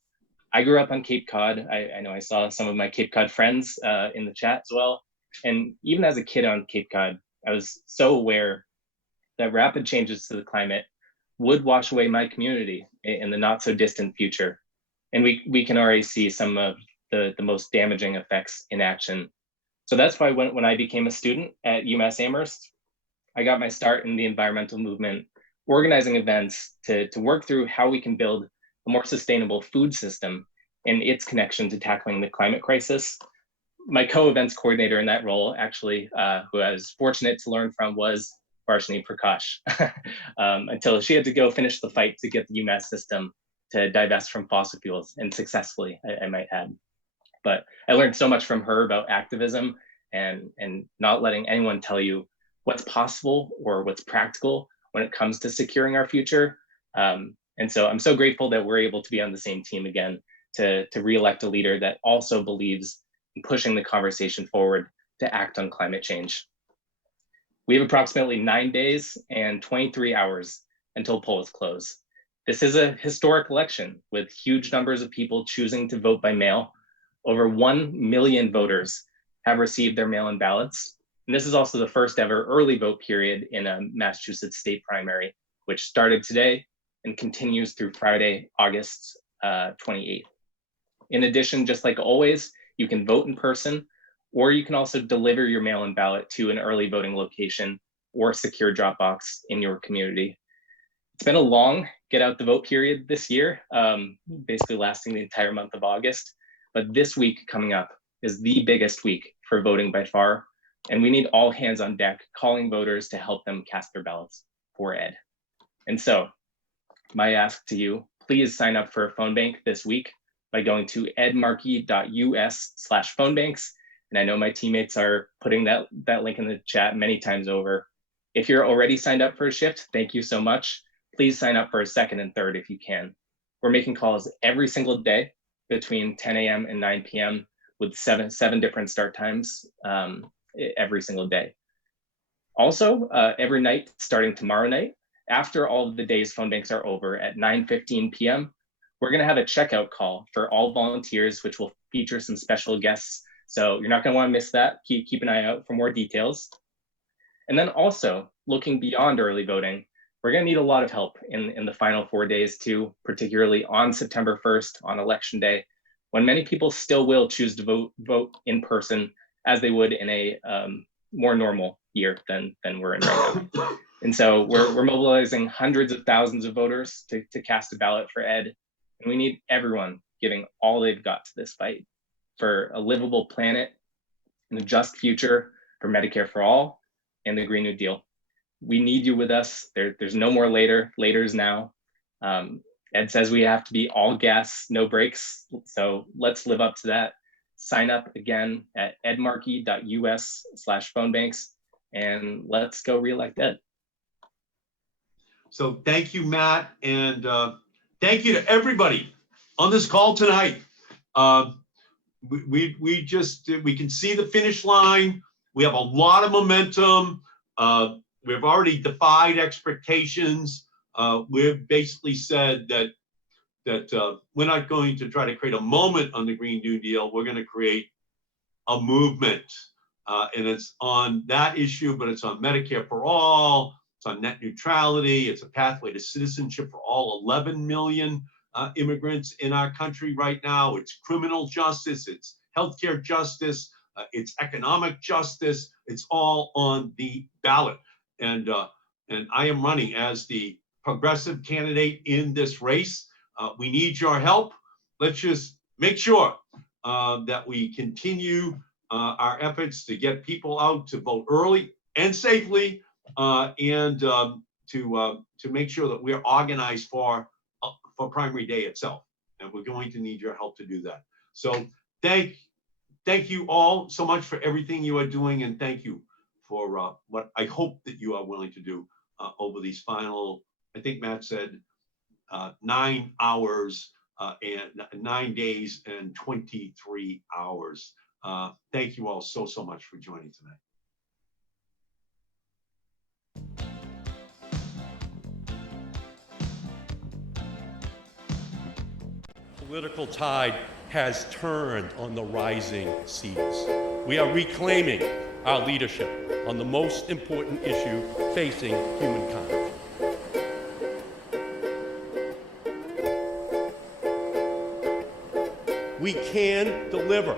I grew up on Cape Cod. I know I saw some of my Cape Cod friends in the chat as well. And even as a kid on Cape Cod, I was so aware that rapid changes to the climate would wash away my community in the not so distant future. And we can already see some of the most damaging effects in action. So that's why when I became a student at UMass Amherst, I got my start in the environmental movement, organizing events to work through how we can build a more sustainable food system and its connection to tackling the climate crisis. My co-events coordinator in that role, actually, who I was fortunate to learn from, was Varshini Prakash, until she had to go finish the fight to get the UMass system to divest from fossil fuels, and successfully, I might add. But I learned so much from her about activism and not letting anyone tell you what's possible or what's practical when it comes to securing our future. And so I'm so grateful that we're able to be on the same team again to re-elect a leader that also believes in pushing the conversation forward to act on climate change. We have approximately 9 days and 23 hours until polls close. This is a historic election with huge numbers of people choosing to vote by mail. Over 1 million voters have received their mail-in ballots. And this is also the first ever early vote period in a Massachusetts state primary, which started today and continues through Friday, August 28th. In addition, just like always, you can vote in person, or you can also deliver your mail-in ballot to an early voting location or secure drop box in your community. It's been a long get out the vote period this year, basically lasting the entire month of August. But this week coming up is the biggest week for voting by far. And we need all hands on deck calling voters to help them cast their ballots for Ed. And so my ask to you, please sign up for a phone bank this week by going to edmarkey.us/phonebanks. And I know my teammates are putting that link in the chat many times over. If you're already signed up for a shift, thank you so much. Please sign up for a second and third if you can. We're making calls every single day between 10 a.m. and 9 p.m. with seven different start times every single day. Also, every night starting tomorrow night, after all of the day's phone banks are over at 9:15 p.m., we're going to have a checkout call for all volunteers, which will feature some special guests. So you're not going to want to miss that. Keep an eye out for more details. And then also, looking beyond early voting, we're going to need a lot of help in the final 4 days too, particularly on September 1st, on Election Day, when many people still will choose to vote in person as they would in a more normal year than we're in right now. And so we're mobilizing hundreds of thousands of voters to cast a ballot for Ed. And we need everyone giving all they've got to this fight for a livable planet and a just future for Medicare for all and the Green New Deal. We need you with us. There's no more later. Later is now. Ed says we have to be all gas, no brakes. So let's live up to that. Sign up again at edmarkey.us/phonebanks and let's go reelect Ed. So thank you, Matt, and thank you to everybody on this call tonight. We can see the finish line. We have a lot of momentum. We've already defied expectations. We've basically said that we're not going to try to create a moment on the Green New Deal. We're going to create a movement, and it's on that issue, but it's on Medicare for all. It's on net neutrality. It's a pathway to citizenship for all 11 million immigrants in our country right now. It's criminal justice. It's healthcare justice. It's economic justice. It's all on the ballot. And I am running as the progressive candidate in this race. We need your help. Let's just make sure that we continue our efforts to get people out to vote early and safely, and to make sure that we're organized for primary day itself. And we're going to need your help to do that. So thank you all so much for everything you are doing, and thank you for what I hope that you are willing to do over these final, I think Matt said 9 hours and 9 days and 23 hours. Thank you all so much for joining tonight. political tide has turned on the rising seas. We are reclaiming our leadership on the most important issue facing humankind. We can deliver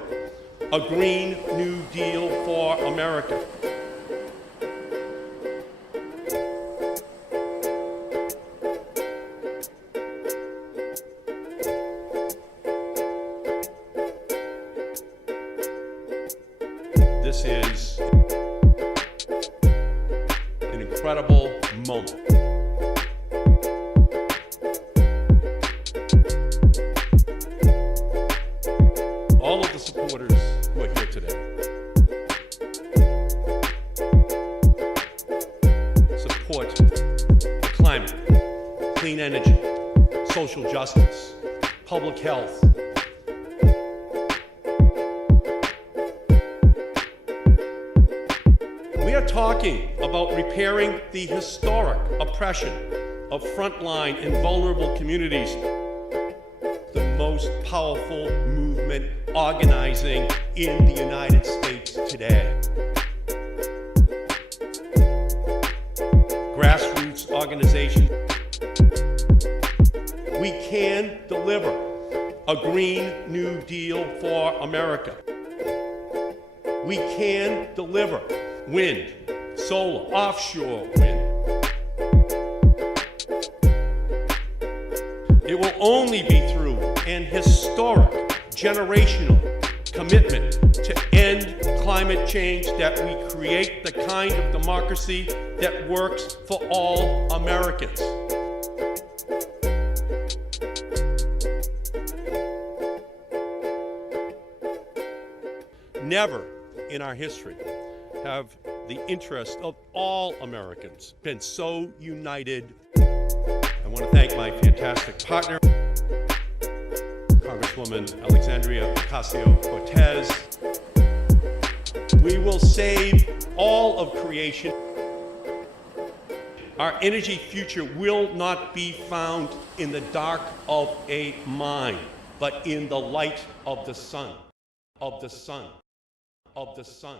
a Green New Deal for America. This is an incredible moment. All of the supporters who are here today support the climate, clean energy, social justice, public health. We are talking about repairing the historic oppression of frontline and vulnerable communities. The most powerful movement organizing in the United States today. Grassroots organization. We can deliver a Green New Deal for America. We can deliver wind, solar, offshore wind. It will only be through an historic, generational commitment to end climate change that we create the kind of democracy that works for all Americans. Never in our history have the interests of all Americans been so united. I want to thank my fantastic partner, Congresswoman Alexandria Ocasio-Cortez. We will save all of creation. Our energy future will not be found in the dark of a mine, but in the light of the sun, of the sun, of the sun.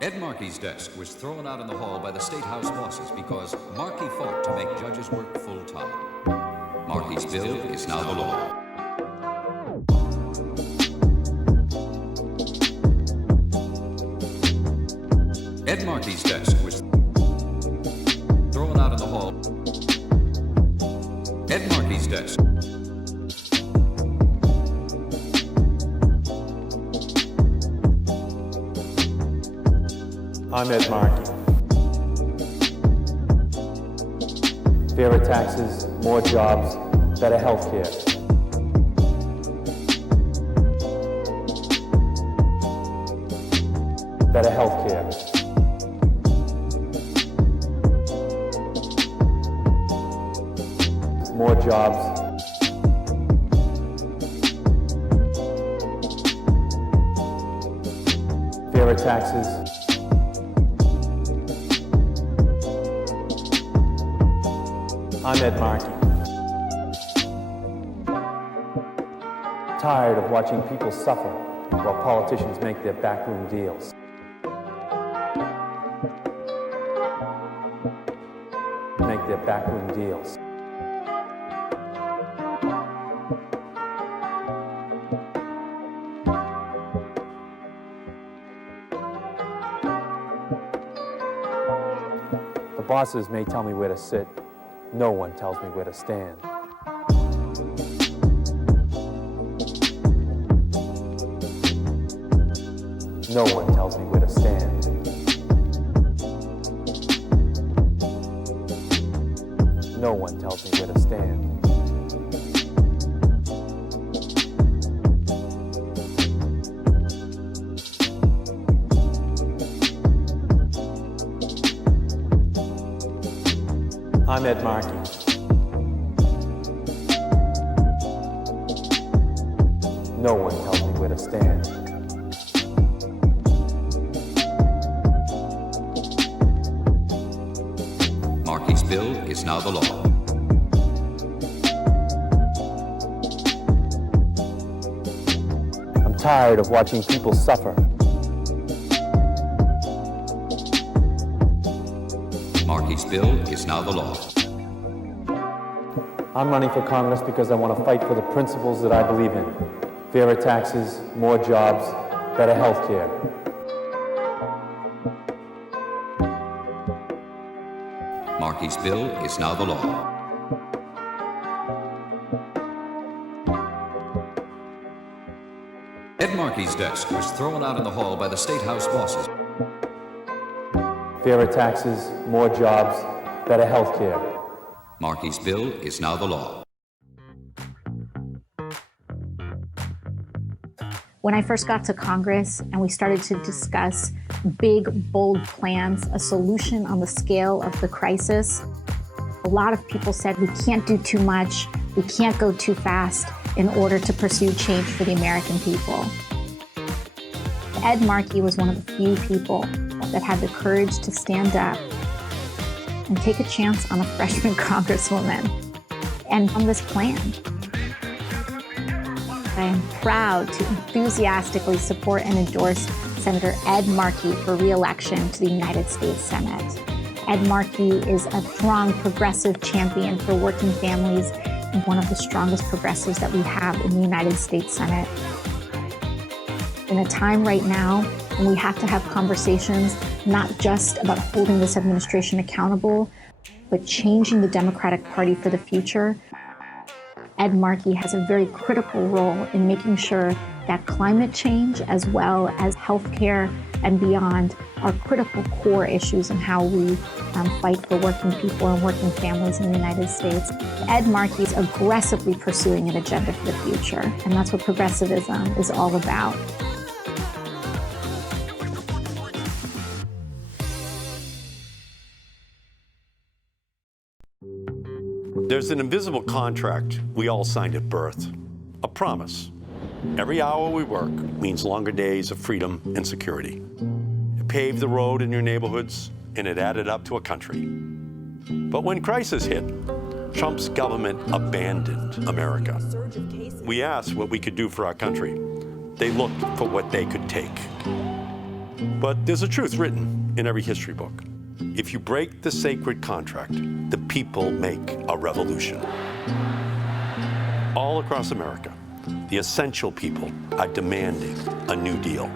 Ed Markey's desk was thrown out in the hall by the State House bosses because Markey fought to make judges work full-time. Markey's bill is now the law. Ed Markey's desk was thrown out in the hall. Ed Markey's desk. I'm Ed Markey. Fairer taxes, more jobs, better health care. Better health care. More jobs. Fairer taxes. I'm Ed Markey. Tired of watching people suffer while politicians make their backroom deals. Make their backroom deals. The bosses may tell me where to sit. No one tells me where to stand. No one tells me where to stand. No one tells me where to stand. I'm Ed Markey. No one tells me where to stand. is now the law. I'm tired of watching people suffer. Markey's bill is now the law. I'm running for Congress because I want to fight for the principles that I believe in. Fairer taxes, more jobs, better health care. Markey's bill is now the law. Ed Markey's desk was thrown out in the hall by the State House bosses. Fairer taxes, more jobs, better health care. Markey's bill is now the law. When I first got to Congress and we started to discuss big, bold plans, a solution on the scale of the crisis, a lot of people said we can't do too much, we can't go too fast in order to pursue change for the American people. Ed Markey was one of the few people that had the courage to stand up and take a chance on a freshman congresswoman and on this plan. I am proud to enthusiastically support and endorse Senator Ed Markey for re-election to the United States Senate. Ed Markey is a strong progressive champion for working families and one of the strongest progressives that we have in the United States Senate. In a time right now when we have to have conversations not just about holding this administration accountable, but changing the Democratic Party for the future, Ed Markey has a very critical role in making sure that climate change as well as healthcare and beyond are critical core issues in how we fight for working people and working families in the United States. Ed Markey is aggressively pursuing an agenda for the future, and that's what progressivism is all about. There's an invisible contract we all signed at birth, a promise. Every hour we work means longer days of freedom and security. It paved the road in your neighborhoods, and it added up to a country. But when crisis hit, Trump's government abandoned America. We asked what we could do for our country. They looked for what they could take. But there's a truth written in every history book. If you break the sacred contract, the people make a revolution. All across America, the essential people are demanding a new deal.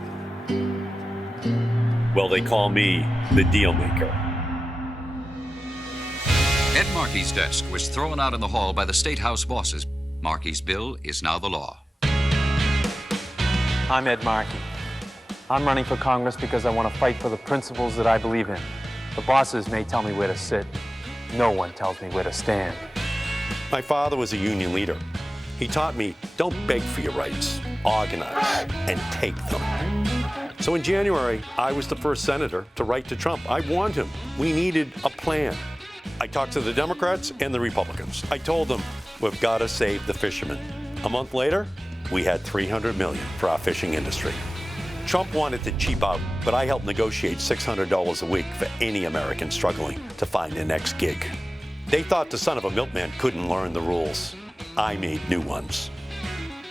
Well, they call me the deal maker. Ed Markey's desk was thrown out in the hall by the State House bosses. Markey's bill is now the law. I'm Ed Markey. I'm running for Congress because I want to fight for the principles that I believe in. The bosses may tell me where to sit. No one tells me where to stand. My father was a union leader. He taught me, don't beg for your rights, organize and take them. So in January, I was the first senator to write to Trump. I warned him, we needed a plan. I talked to the Democrats and the Republicans. I told them, we've got to save the fishermen. A month later, we had $300 million for our fishing industry. Trump wanted to cheap out, but I helped negotiate $600 a week for any American struggling to find their next gig. They thought the son of a milkman couldn't learn the rules. I made new ones.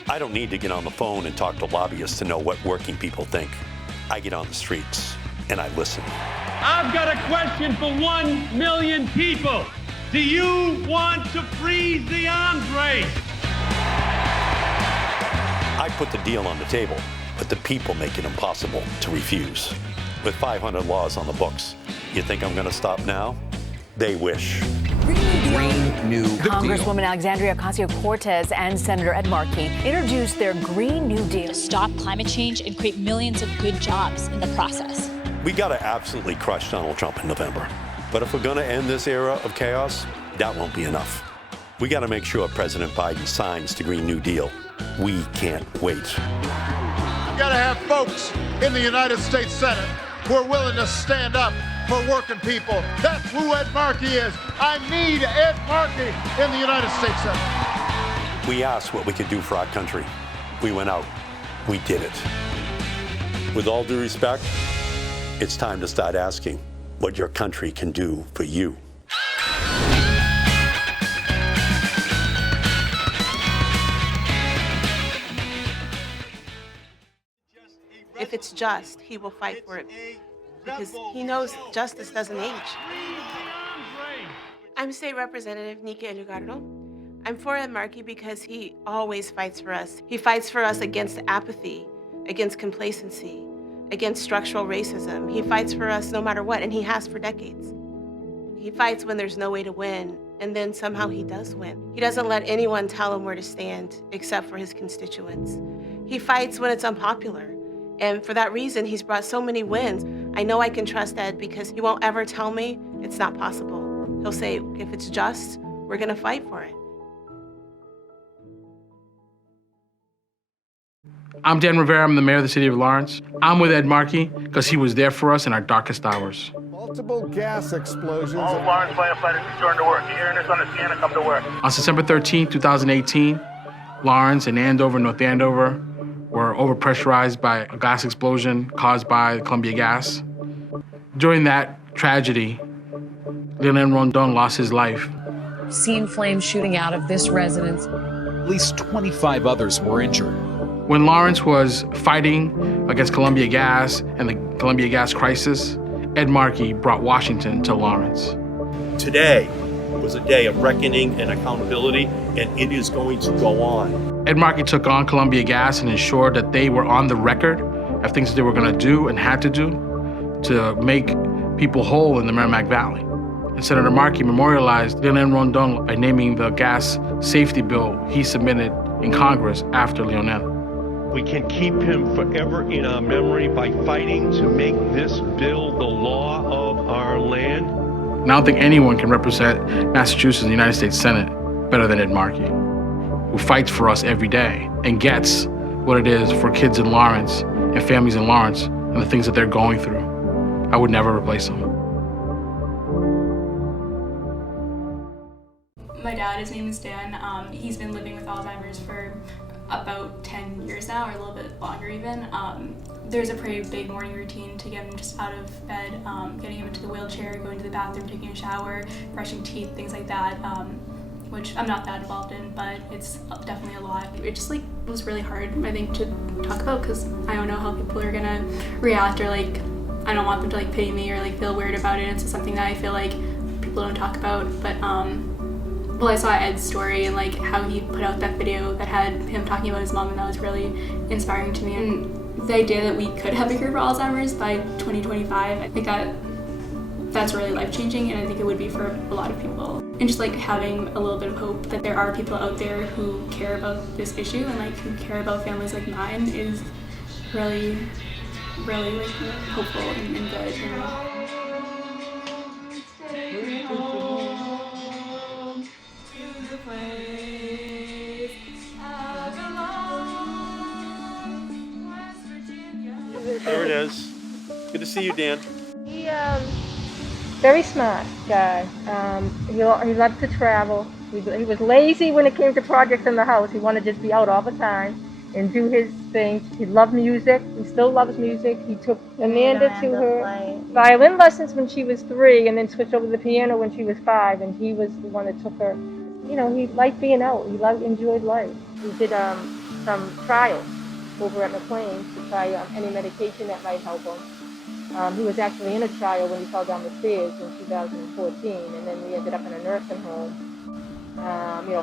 I don't need to get on the phone and talk to lobbyists to know what working people think. I get on the streets and I listen. I've got a question for 1 million people. Do you want to freeze the arms race? I put the deal on the table, but the people make it impossible to refuse. With 500 laws on the books, you think I'm gonna stop now? They wish. Green New Deal. Congresswoman Alexandria Ocasio-Cortez and Senator Ed Markey introduced their Green New Deal to stop climate change and create millions of good jobs in the process. We gotta absolutely crush Donald Trump in November. But if we're gonna end this era of chaos, that won't be enough. We gotta make sure President Biden signs the Green New Deal. We can't wait. We've gotta have folks in the United States Senate who are willing to stand up for working people. That's who Ed Markey is. I need Ed Markey in the United States Senate. We asked what we could do for our country. We went out. We did it. With all due respect, it's time to start asking what your country can do for you. if it's just, he will fight for it because he knows justice doesn't age. I'm State Representative Nika Elugardo. I'm for Ed Markey because he always fights for us. He fights for us against apathy, against complacency, against structural racism. He fights for us no matter what, and he has for decades. He fights when there's no way to win, and then somehow he does win. He doesn't let anyone tell him where to stand except for his constituents. He fights when it's unpopular, and for that reason, he's brought so many wins. I know I can trust Ed because he won't ever tell me it's not possible. He'll say, if it's just, we're gonna fight for it. I'm Dan Rivera, I'm the mayor of the city of Lawrence. I'm with Ed Markey because he was there for us in our darkest hours. Multiple gas explosions. All Lawrence firefighters return to work. You're hearing this on the scanner, come to work. On September 13, 2018, Lawrence and Andover, North Andover, were overpressurized by a gas explosion caused by Columbia Gas. During that tragedy, Leonel Rondon lost his life. Seen flames shooting out of this residence. At least 25 others were injured. When Lawrence was fighting against Columbia Gas and the Columbia Gas crisis, Ed Markey brought Washington to Lawrence. Today was a day of reckoning and accountability, and it is going to go on. Ed Markey took on Columbia Gas and ensured that they were on the record of things that they were going to do and had to do to make people whole in the Merrimack Valley. And Senator Markey memorialized Leonel Rondon by naming the gas safety bill he submitted in Congress after Leonel. We can keep him forever in our memory by fighting to make this bill the law of our land. And I don't think anyone can represent Massachusetts in the United States Senate better than Ed Markey, who fights for us every day and gets what it is for kids in Lawrence and families in Lawrence and the things that they're going through. I would never replace him. My dad, his name is Dan. He's been living with Alzheimer's for about 10 years now, or a little bit longer even. There's a pretty big morning routine to get him just out of bed, getting him into the wheelchair, going to the bathroom, taking a shower, brushing teeth, things like that, which I'm not that involved in, but it's definitely a lot. It just was really hard, I think, to talk about because I don't know how people are gonna react, or I don't want them to pity me or feel weird about it. It's just something that I feel like people don't talk about, but well, I saw Ed's story and how he put out that video that had him talking about his mom, and that was really inspiring to me. And the idea that we could have a cure for Alzheimer's by 2025, I think that's really life-changing, and I think it would be for a lot of people. And just having a little bit of hope that there are people out there who care about this issue and who care about families like mine is really, really hopeful and good. There it is. Good to see you, Dan. He very smart guy. He loved to travel. He was lazy when it came to projects in the house. He wanted to just be out all the time and do his thing. He loved music. He still loves music. He took Amanda to her violin lessons when she was 3 and then switched over to the piano when she was 5, and he was the one that took her. He liked being out. He enjoyed life. He did some trials over at McLean to try any medication that might help him. He was actually in a trial when he fell down the stairs in 2014, and then we ended up in a nursing home,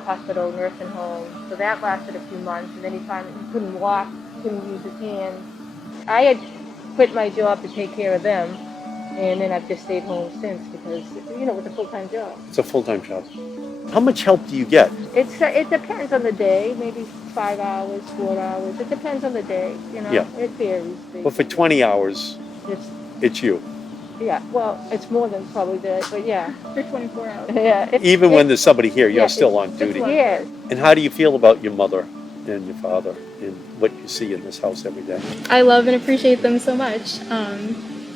hospital, nursing home. So that lasted a few months, and then he couldn't walk, couldn't use his hands. I had quit my job to take care of them, and then I've just stayed home since because, it's a full-time job. It's a full-time job. How much help do you get? It depends on the day, maybe 5 hours, 4 hours. It depends on the day, Yeah. It varies. Well, for 20 hours, it's you. Yeah, well, it's more than probably that, but yeah. For 24 hours. Yeah. Even when there's somebody here, you're still on duty. Yes. And how do you feel about your mother and your father and what you see in this house every day? I love and appreciate them so much.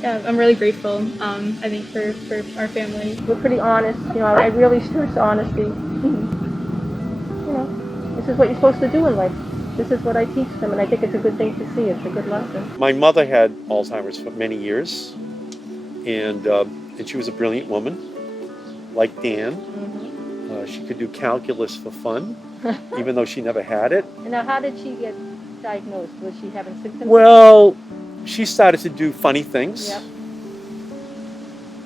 I'm really grateful, I think, for our family. We're pretty honest. I really stress honesty. This is what you're supposed to do in life. This is what I teach them, and I think it's a good thing to see. It's a good lesson. My mother had Alzheimer's for many years, and she was a brilliant woman, like Dan. Mm-hmm. She could do calculus for fun, even though she never had it. And now, how did she get diagnosed? Was she having symptoms? Well, she started to do funny things,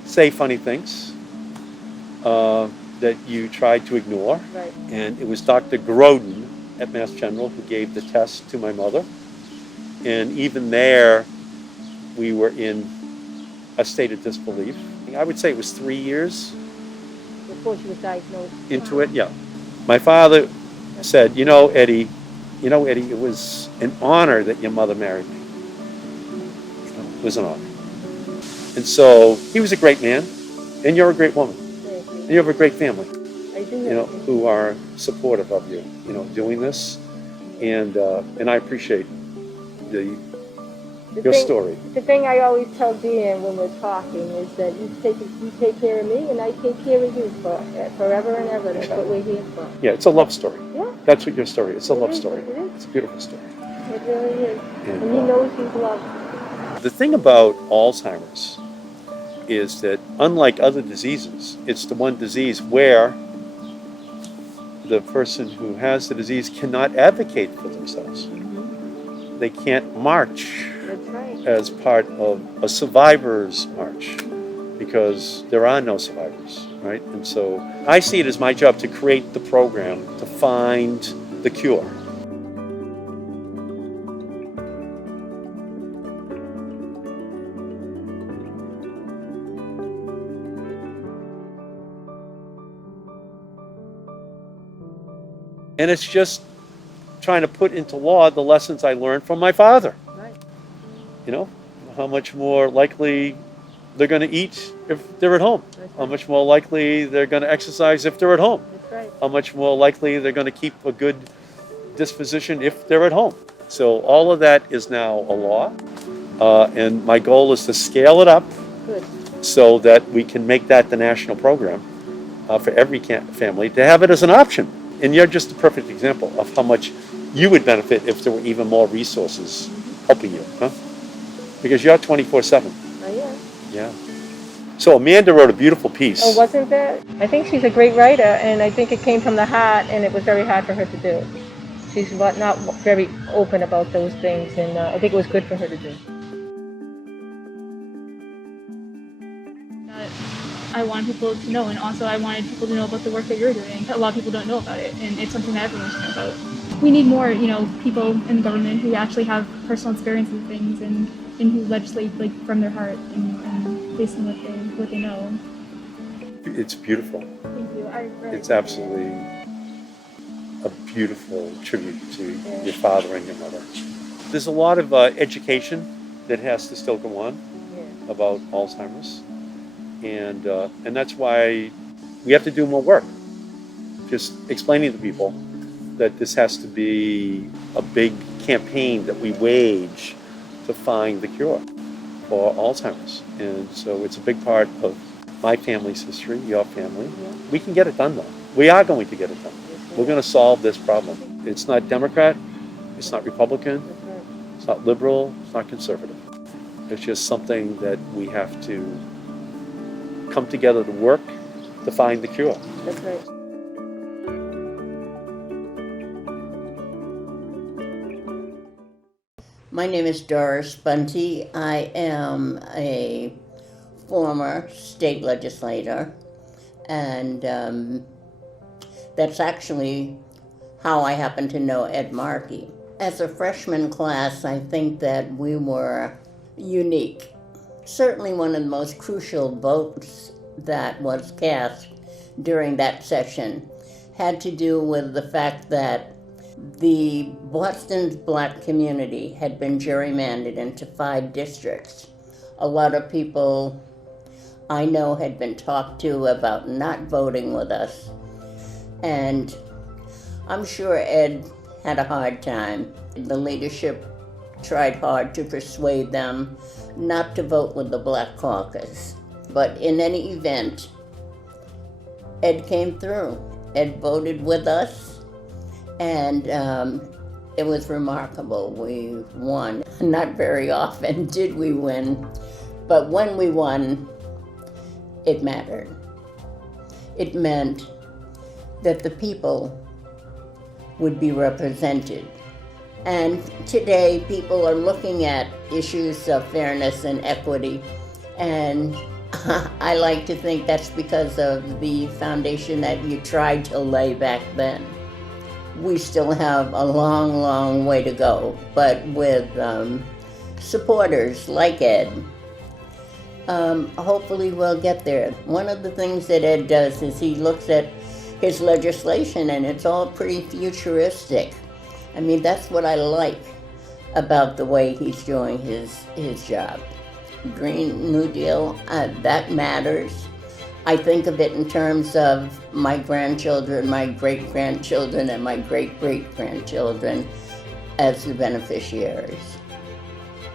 say funny things that you tried to ignore. Right. And it was Dr. Groden at Mass General who gave the test to my mother. And even there, we were in a state of disbelief. I would say it was 3 years Before she was diagnosed. into it, yeah. My father said, Eddie, it was an honor that your mother married me. It was an honor. And so he was a great man, and you're a great woman. And you have a great family, I do. who are supportive of you, doing this. And I appreciate your story. The thing I always tell Dan when we're talking is that you take care of me and I take care of you forever and ever. That's what we're here for. Yeah, it's a love story. Yeah. That's what your story is. It's a love story. It is. It's a beautiful story. It really is. And he knows he's loved. The thing about Alzheimer's is that unlike other diseases, it's the one disease where the person who has the disease cannot advocate for themselves. They can't march as part of a survivor's march because there are no survivors, right? And so I see it as my job to create the program to find the cure. And it's just trying to put into law the lessons I learned from my father. Right. How much more likely they're going to eat if they're at home. How much more likely they're going to exercise if they're at home. That's right. How much more likely they're going to keep a good disposition if they're at home. So all of that is now a law. And my goal is to scale it up so that we can make that the national program for every family to have it as an option. And you're just a perfect example of how much you would benefit if there were even more resources helping you, huh? Because you're 24/7. I am. Yeah. So Amanda wrote a beautiful piece. Oh, wasn't that? I think she's a great writer, and I think it came from the heart, and it was very hard for her to do. She's not very open about those things, and I think it was good for her to do. I want people to know, and also I wanted people to know about the work that you're doing. A lot of people don't know about it, and it's something that everyone should know about. We need more, people in the government who actually have personal experience with things and who legislate from their heart and based on what they know. It's beautiful. Thank you. It's absolutely a beautiful tribute to your father and your mother. There's a lot of education that has to still go on about Alzheimer's. And that's why we have to do more work. Just explaining to people that this has to be a big campaign that we wage to find the cure for Alzheimer's. And so it's a big part of my family's history, your family. We can get it done though. We are going to get it done. We're going to solve this problem. It's not Democrat, it's not Republican, it's not liberal, it's not conservative. It's just something that we have to come together to work to find the cure. That's right. My name is Doris Bunty. I am a former state legislator, and that's actually how I happen to know Ed Markey. As a freshman class, I think that we were unique. Certainly one of the most crucial votes that was cast during that session had to do with the fact that the Boston's black community had been gerrymandered into 5 districts. A lot of people I know had been talked to about not voting with us, and I'm sure Ed had a hard time. The leadership tried hard to persuade them not to vote with the Black Caucus. But in any event, Ed came through. Ed voted with us, and it was remarkable. We won. Not very often did we win, but when we won, it mattered. It meant that the people would be represented And today people are looking at issues of fairness and equity, and I like to think that's because of the foundation that you tried to lay back then. We still have a long, long way to go, but with supporters like Ed, hopefully we'll get there. One of the things that Ed does is he looks at his legislation, and it's all pretty futuristic. I mean, that's what I like about the way he's doing his job. Green New Deal, that matters. I think of it in terms of my grandchildren, my great-grandchildren, and my great-great-grandchildren as the beneficiaries.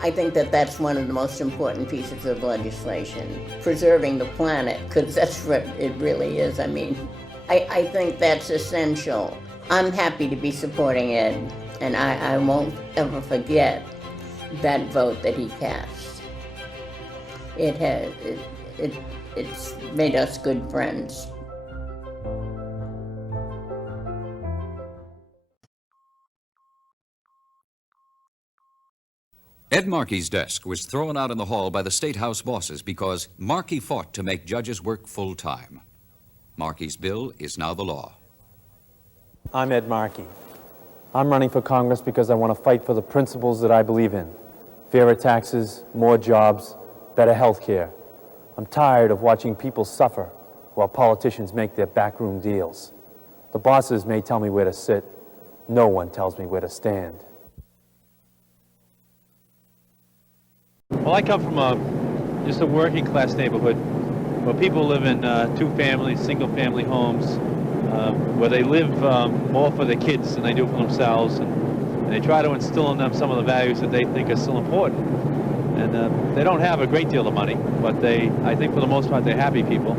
I think that that's one of the most important pieces of legislation, preserving the planet, because that's what it really is. I mean, I think that's essential. I'm happy to be supporting Ed, and I won't ever forget that vote that he cast. It's made us good friends. Ed Markey's desk was thrown out in the hall by the State House bosses because Markey fought to make judges work full-time. Markey's bill is now the law. I'm Ed Markey. I'm running for Congress because I want to fight for the principles that I believe in. Fairer taxes, more jobs, better health care. I'm tired of watching people suffer while politicians make their backroom deals. The bosses may tell me where to sit. No one tells me where to stand. Well, I come from just a working class neighborhood where people live in two-family, single-family homes, where they live more for their kids than they do for themselves, and they try to instill in them some of the values that they think are still important. And they don't have a great deal of money, but I think for the most part, they're happy people.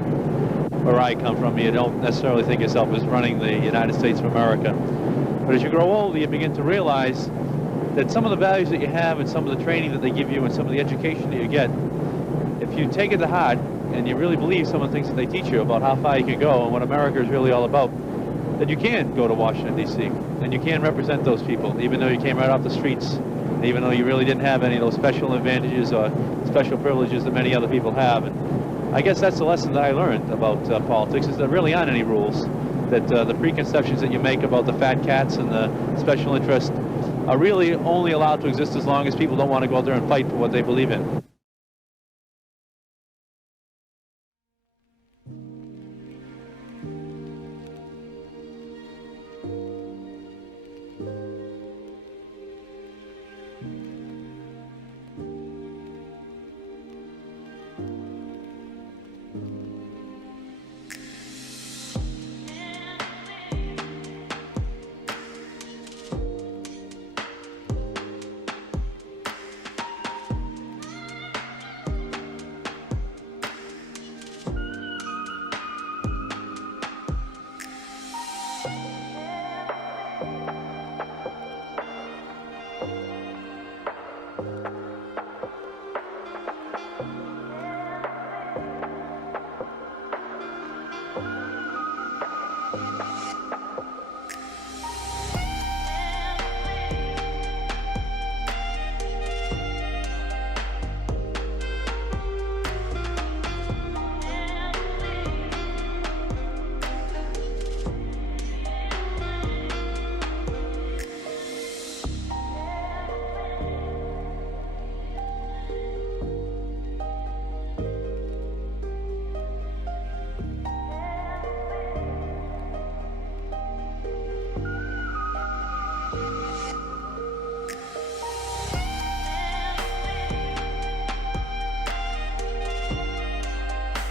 Where I come from, you don't necessarily think yourself as running the United States of America. But as you grow older, you begin to realize that some of the values that you have and some of the training that they give you and some of the education that you get, if you take it to heart and you really believe some of the things that they teach you about how far you can go and what America is really all about, then you can go to Washington, D.C., and you can represent those people, even though you came right off the streets, even though you really didn't have any of those special advantages or special privileges that many other people have. And I guess that's the lesson that I learned about politics, is there really aren't any rules, that the preconceptions that you make about the fat cats and the special interest are really only allowed to exist as long as people don't want to go out there and fight for what they believe in.